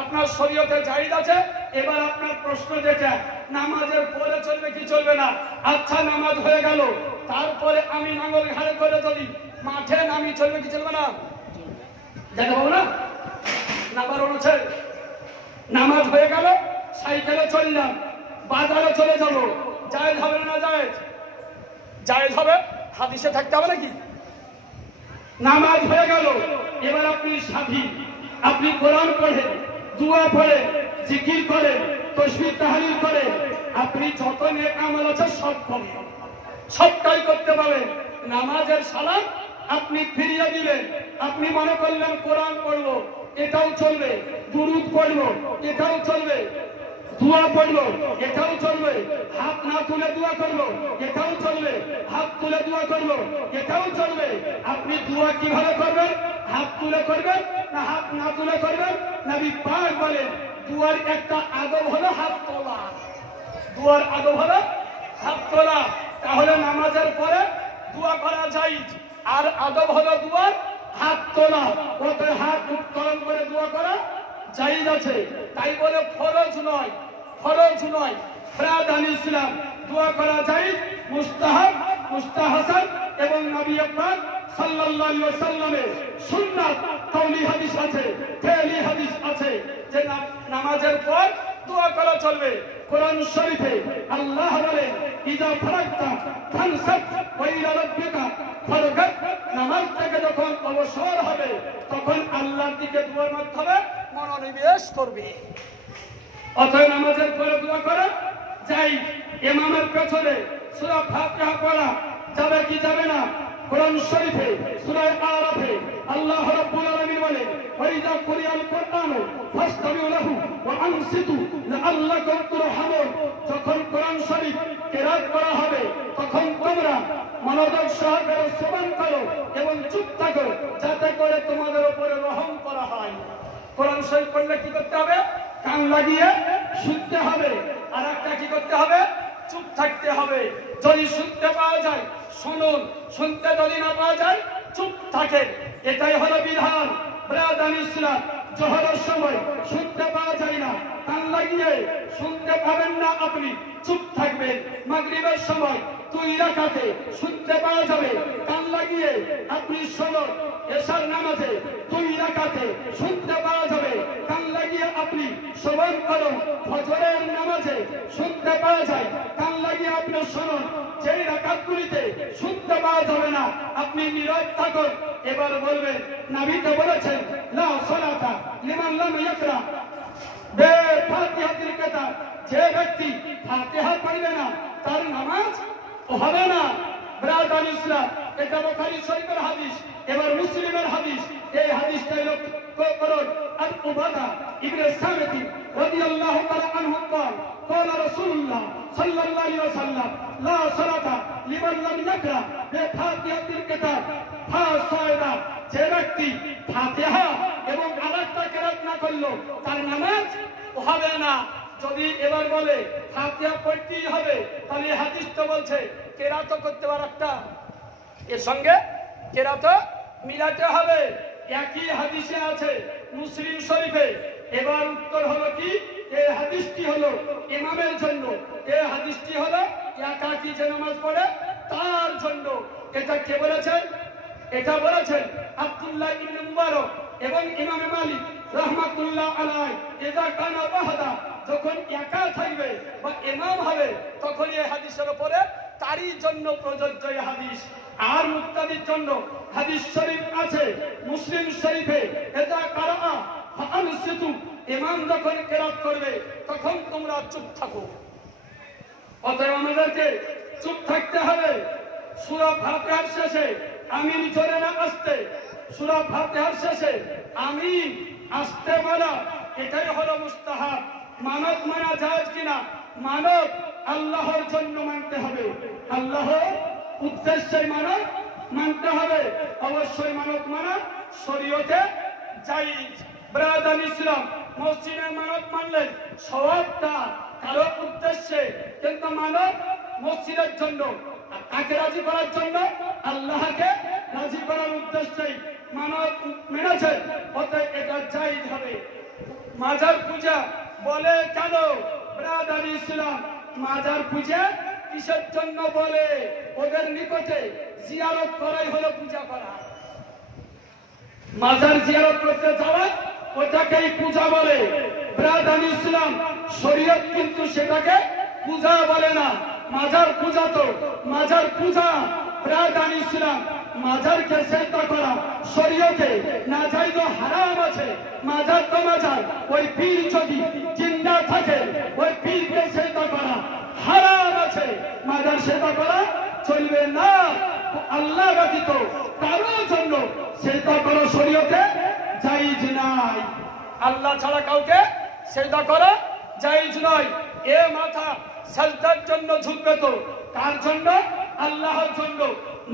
আপনার শরীয়তে জায়েজ আছে। এবার আপনার প্রশ্ন যেটা, নামাজের পরে চলবে কি চলবে না? আচ্ছা নামাজ হয়ে গেল, তারপরে আমি নাঙ্গল ঘাড়ে করে চলি, মাঠে নামি চলবে কি চলবে না? দেখা পাবো না? নামার অনুছে নামাজ হয়ে গেল, সাইকেলে চললাম, বাজারে চলে যাব, জায়েজ হবে না? জায়েজ, জায়েজ হবে। হাদিসে থাকতে হবে নাকি? নামাজ হয়ে গেল, এবার আপনি স্বাধীন, আপনি কোরআন পড়ে, দোয়া পড়ে, জিকির করে, তাসবিহ তাহলিল করে, আপনি যত নেক আমল আছে সব করবেন, সবটাই করতে পারবেন। নামাজের সালাম আপনি ফিরিয়ে দিলেন, আপনি মনে করলেন কোরআন পড়লো, এটাও চলবে, দুরূদ পড়লো, এটাও চলবে, দোয়া পড়লো, এটাও চলবে, হাত না তুলে দোয়া করলো, এটাও চলবে, হাত তুলে দোয়া করলো, এটাও চলবে। আপনি দোয়া কিভাবে করবেন? হাত তুলে করবেন না হাত না তুলে করবেন? নবী পাক বলেন দোয়ার একটা আদব হলো হাত তোলা, দোয়ার আদব হলো হাত তোলা। তাহলে নামাজের পরে দোয়া করা জায়েজ, আর আদব হলো দোয়ার হাত তোলা। ওতে হাত উত্তোলন করে দোয়া করা জায়েজ আছে, তাই বলে ফরজ নয়, ফরজ নয়। ব্রাদার ইসলাম দোয়া করা জায়েজ, মুস্তাহাব, মুস্তাহসান এবং নবী পাক সাল্লাল্লাহু আলাইহি ওয়াসাল্লামের সুন্নাত কওলি হাদিস আছে, ফেলি হাদিস আছে যে নামাজের পর দোয়া করা চলবে। কোরআন শরীফে আল্লাহ বলেন ইজা ফারাগতা ফানসাব ওয়া ইলা রাব্বিকা ফারগাব। নামাজ থেকে যখন অবসর হবে তখন আল্লাহর দিকে দোয়ার মাধ্যমে মনোনিবেশ করবে। অতএব নামাজের পরে দোয়া করা জায়েজ। ইমামের পেছনে সূরা ফাতিহা পড়া যাবে কি যাবে না? কোরআন শরীফে সূরা আরাফে আল্লাহ রাব্বুল আলামিন বলে ওয়াইদা কুরিয়াল কুরআন ফাসতামিউ লাহু ওয়া আনসিতু লাআল্লাকুম তুরহামুন। যখন কোরআন শরীফ কেরাত করা হবে তখন তোমরা মনোযোগ সহকারে শ্রবণ করো এবং চুপ থাকো, যাতে করে তোমাদের উপরে রহম করা হয়। কোরআন শরীফ পড়লে কি করতে হবে? কান লাগিয়ে শুনতে হবে। আর একটা কি করতে হবে? চুপ থাকতে হবে। যদি শুনতে পাওয়া যায় শুনুন, শুনতে যদি না পাওয়া যায় চুপ থাকেন। এটাই হলো বিধান। ব্রাদান ইসলাম জোহরের সময় শুনতে পাওয়া যায় না, কান লাগিয়ে শুনতে পাবেন না, আপনি চুপ থাকবেন। মাগরিবের সময় 2 রাকাতে শুনতে পাওয়া যাবে, কান লাগিয়ে আপনি শুনুন। এশার নামাজে 2 রাকাতে শুনতে পাওয়া যাবে, কান লাগিয়ে আপনি শ্রবণ করুন। ফজরের নামাজে শুনতে পাওয়া যায়, কান লাগিয়ে আপনি শুনুন। যেই রাকাতগুলিতে শুনতে পাওয়া যাবে না আপনি নীরব থাকুন। এবার বলবেন নবী তো বলেছেন লা সালাতা লিমান লাম ইয়াকরা বিফাতিহাতিল কিতাব। যে ব্যক্তি ফাতিহা পড়বে না তার নামাজ হবে না। ব্রাদার ইসলাম এটা বুখারী শরীফের হাদিস, এবার মুসলিমের হাদিস। এই হাদিসটাই লক্ষ্য করুন। আন উবাদা ইবনে সামিত রাদিয়াল্লাহু তাআলা আনহু قال قال رسول الله صلى الله عليه وسلم لا صلاة لمن لم يقرأ بفاتحة الكتاب فاسدا। যে ব্যক্তি ফাতিহা এবং আরেকটা কেরাত না করলো তার নামাজ হবে না। যদি এবার বলে ফাতিহা পড়তেই হবে, তাহলে হাদিস তো বলছে কেরাত করতে পারে একটা, এর সঙ্গে কেরাত মিলাতে হবে। একই হাদিসে আছে মুসলিম শরীফে। এবার উত্তর হলো কি? এই হাদিসটি হলো ইমামের জন্য, এই হাদিসটি হলো একাকী যে নামাজ পড়ে তার জন্য। এটা কে বলেছেন? এটা বলেছেন আব্দুল্লাহ ইবনে মুবারক এবং ইমাম মালিক রাহমাতুল্লাহ আলাইহি। এটা কানা ওয়াহদা, যখন একা থাকবে বা ইমাম হবে তখন এই হাদিসের উপরে তারই জন্য প্রযোজ্য এই হাদিস। আর মুক্তাদির জন্য হাদিস শরীফ আছে মুসলিম শরীফে, এটা কারা ফাআনসিতু। ইমাম যখন কেরাত করবে তখন তোমরা চুপ থাকো। অতএব আমাদেরকে চুপ থাকতে হবে। সূরা ফাতিহার শেষে আমিন জোরে না আস্তে? সূরা ফাতিহার শেষে আমিন আস্তে বলা, এটাই হলো মুস্তাহাব। মানব মানা জায়েজ কিনা? মানব আল্লাহর জন্য মানতে হবে, আল্লাহর উদ্দেশ্যে মানব মানতে হবে। অবশ্যই মানব মানা শরীয়তে জায়েজ। ব্রাদার ইসলাম মসজিদে মানব মানলেন সওয়াবটা কারো উদ্দেশ্যে, কিন্তু মানব মসজিদের জন্য, কাকে রাজি করার জন্য? আল্লাহকে রাজি করার উদ্দেশ্যেই মানব মেনেছে। অতএব এটা জায়েজ হবে। মাজার পূজা বলে কেন? ব্রাদার ইসলাম মাজার পূজা কিসের জন্য বলে? ওদের নিকটে জিয়ারত করাই হলো পূজা করা। মাজার জিয়ারত করতে যাওয়া ওটাকেই পূজা বলে। ব্রাদার ইসলাম শরীয়ত কিন্তু সেটাকে পূজা বলে না। মাজার পূজা তো মাজার পূজা। ব্রাদার ইসলাম মাজারকে সেজদা করা শরীয়তে নাজায়েজ ও হারাম আছে। মাজার তো মাজার, ওই পীর যদি জিন্দা থাকে ওই পীরকে সেজদা করা হারাম আছে। মাজার সেজদা করা চলবে না। আল্লাহ ব্যতীত কারোর জন্য সেজদা করা শরীয়তে জায়েজ নাই। আল্লাহ ছাড়া কাউকে সেজদা করা জায়েজ নয়। এ মাথা সাজদার জন্য ঝুঁকবে তো কার জন্য? আল্লাহর জন্য।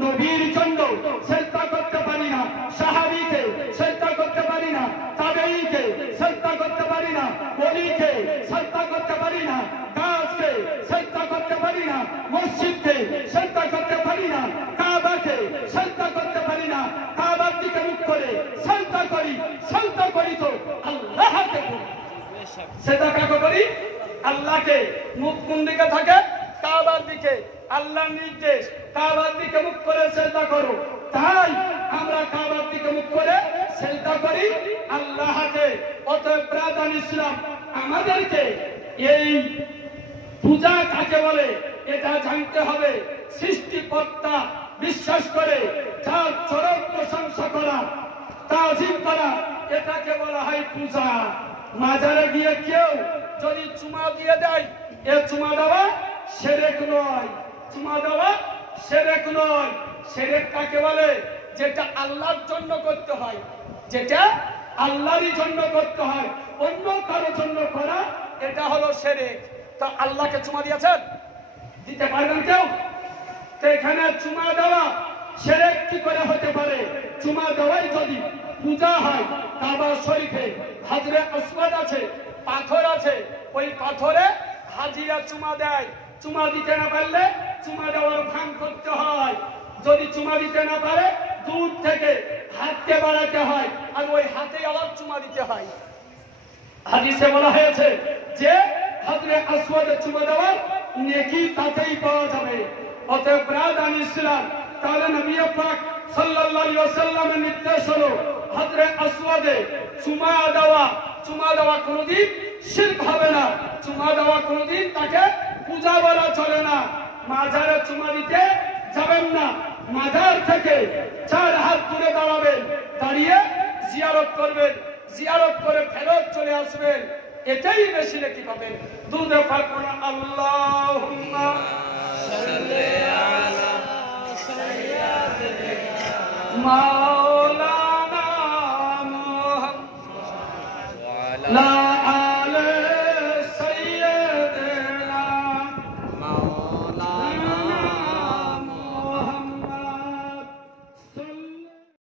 নবীর জন্য সেজদা করতে পারি না, সাহাবীকে সেজদা করতে পারি না, তাবেঈকে সেজদা করতে পারি না, ওলিকে সেজদা করতে পারি না, গাছকে সেজদা করতে পারি না, মসজিদকে সেজদা করতে পারি না, কাবাকে সেজদা করতে পারি না। কাবার দিকে মুখ করে সেজদা করি তো আল্লাহকে করি। সেজদা কাকে করি? আল্লাহকে। মুখ কোন দিকে থাকে? কাবার দিকে। আল্লাহর নির্দেশ কাবার দিকে মুখ করে সেজদা করো, তাই আমরা কাবার দিকে মুখ করে সেজদা করি আল্লাহকে। অতএব ব্রাদার ইসলাম আমাদেরকে এই পূজা কাকে বলে এটা জানতে হবে। সৃষ্টিকর্তা বিশ্বাস করে যার চরম প্রশংসা করা, তাজিম করা, এটাকে বলা হয় পূজা। মাজারে গিয়ে কেউ যদি চুমা দিয়ে দেয়, এ চুমা দেওয়া শিরক নয়। চুমা দেওয়া শিরক নয়। শিরক কাকে বলে? যেটা আল্লাহর জন্য করতে হয়। যেটা আল্লাহরই জন্য করতে হয়, অন্য কারোর জন্য করা এটা হলো শিরক। তো আল্লাহকে চুমা দিয়েছেন? দিতে পারবেন কেউ? তো এখানে চুমা দেওয়া শিরক কি করে হতে পারে? চুমা দেওয়াই যদি পূজা হয়, কাবা শরীফে হাজরে আসওয়াদ আছে, পাথর আছে, ওই পাথরে হাজিরা চুমা দেয়। চুমা দিতে না পারলে চুমা দেওয়ার ভান করতে হয়। যদি চুমা দিতে না পারে দূর থেকে হাতকে বাড়াতে হয়, আর ওই হাতে আবার চুমা দিতে হয়। হাদিসে বলা হয়েছে যে হাজরে আসওয়াদে চুমা দেওয়ার নেকি তাতেই পাওয়া যাবে। অতএব ব্রাদান ইসলাম, তাহলে নবী পাক সাল্লাল্লাহু আলাইহি ওয়াসাল্লামের নির্দেশ হলো হাজরে আসওয়াদে চুমা দেওয়া। চুমা দেওয়া কোনোদিন শিরক হবে না, চুমা দেওয়া কোনোদিন তাকে পূজা বলা চলে না। মাজারে চুমা দিতে যাবেন না, মাজার থেকে 4 হাত দূরে দাঁড়াবেন, দাঁড়িয়ে জিয়ারত করবেন, জিয়ারত করে ফেরত চলে আসবেন, এটাই বেশি নেকি পাবেন। দুরূদ পাক পড়ুন, আল্লাহুম্মা সাল্লি আলা সাইয়্যিদিনা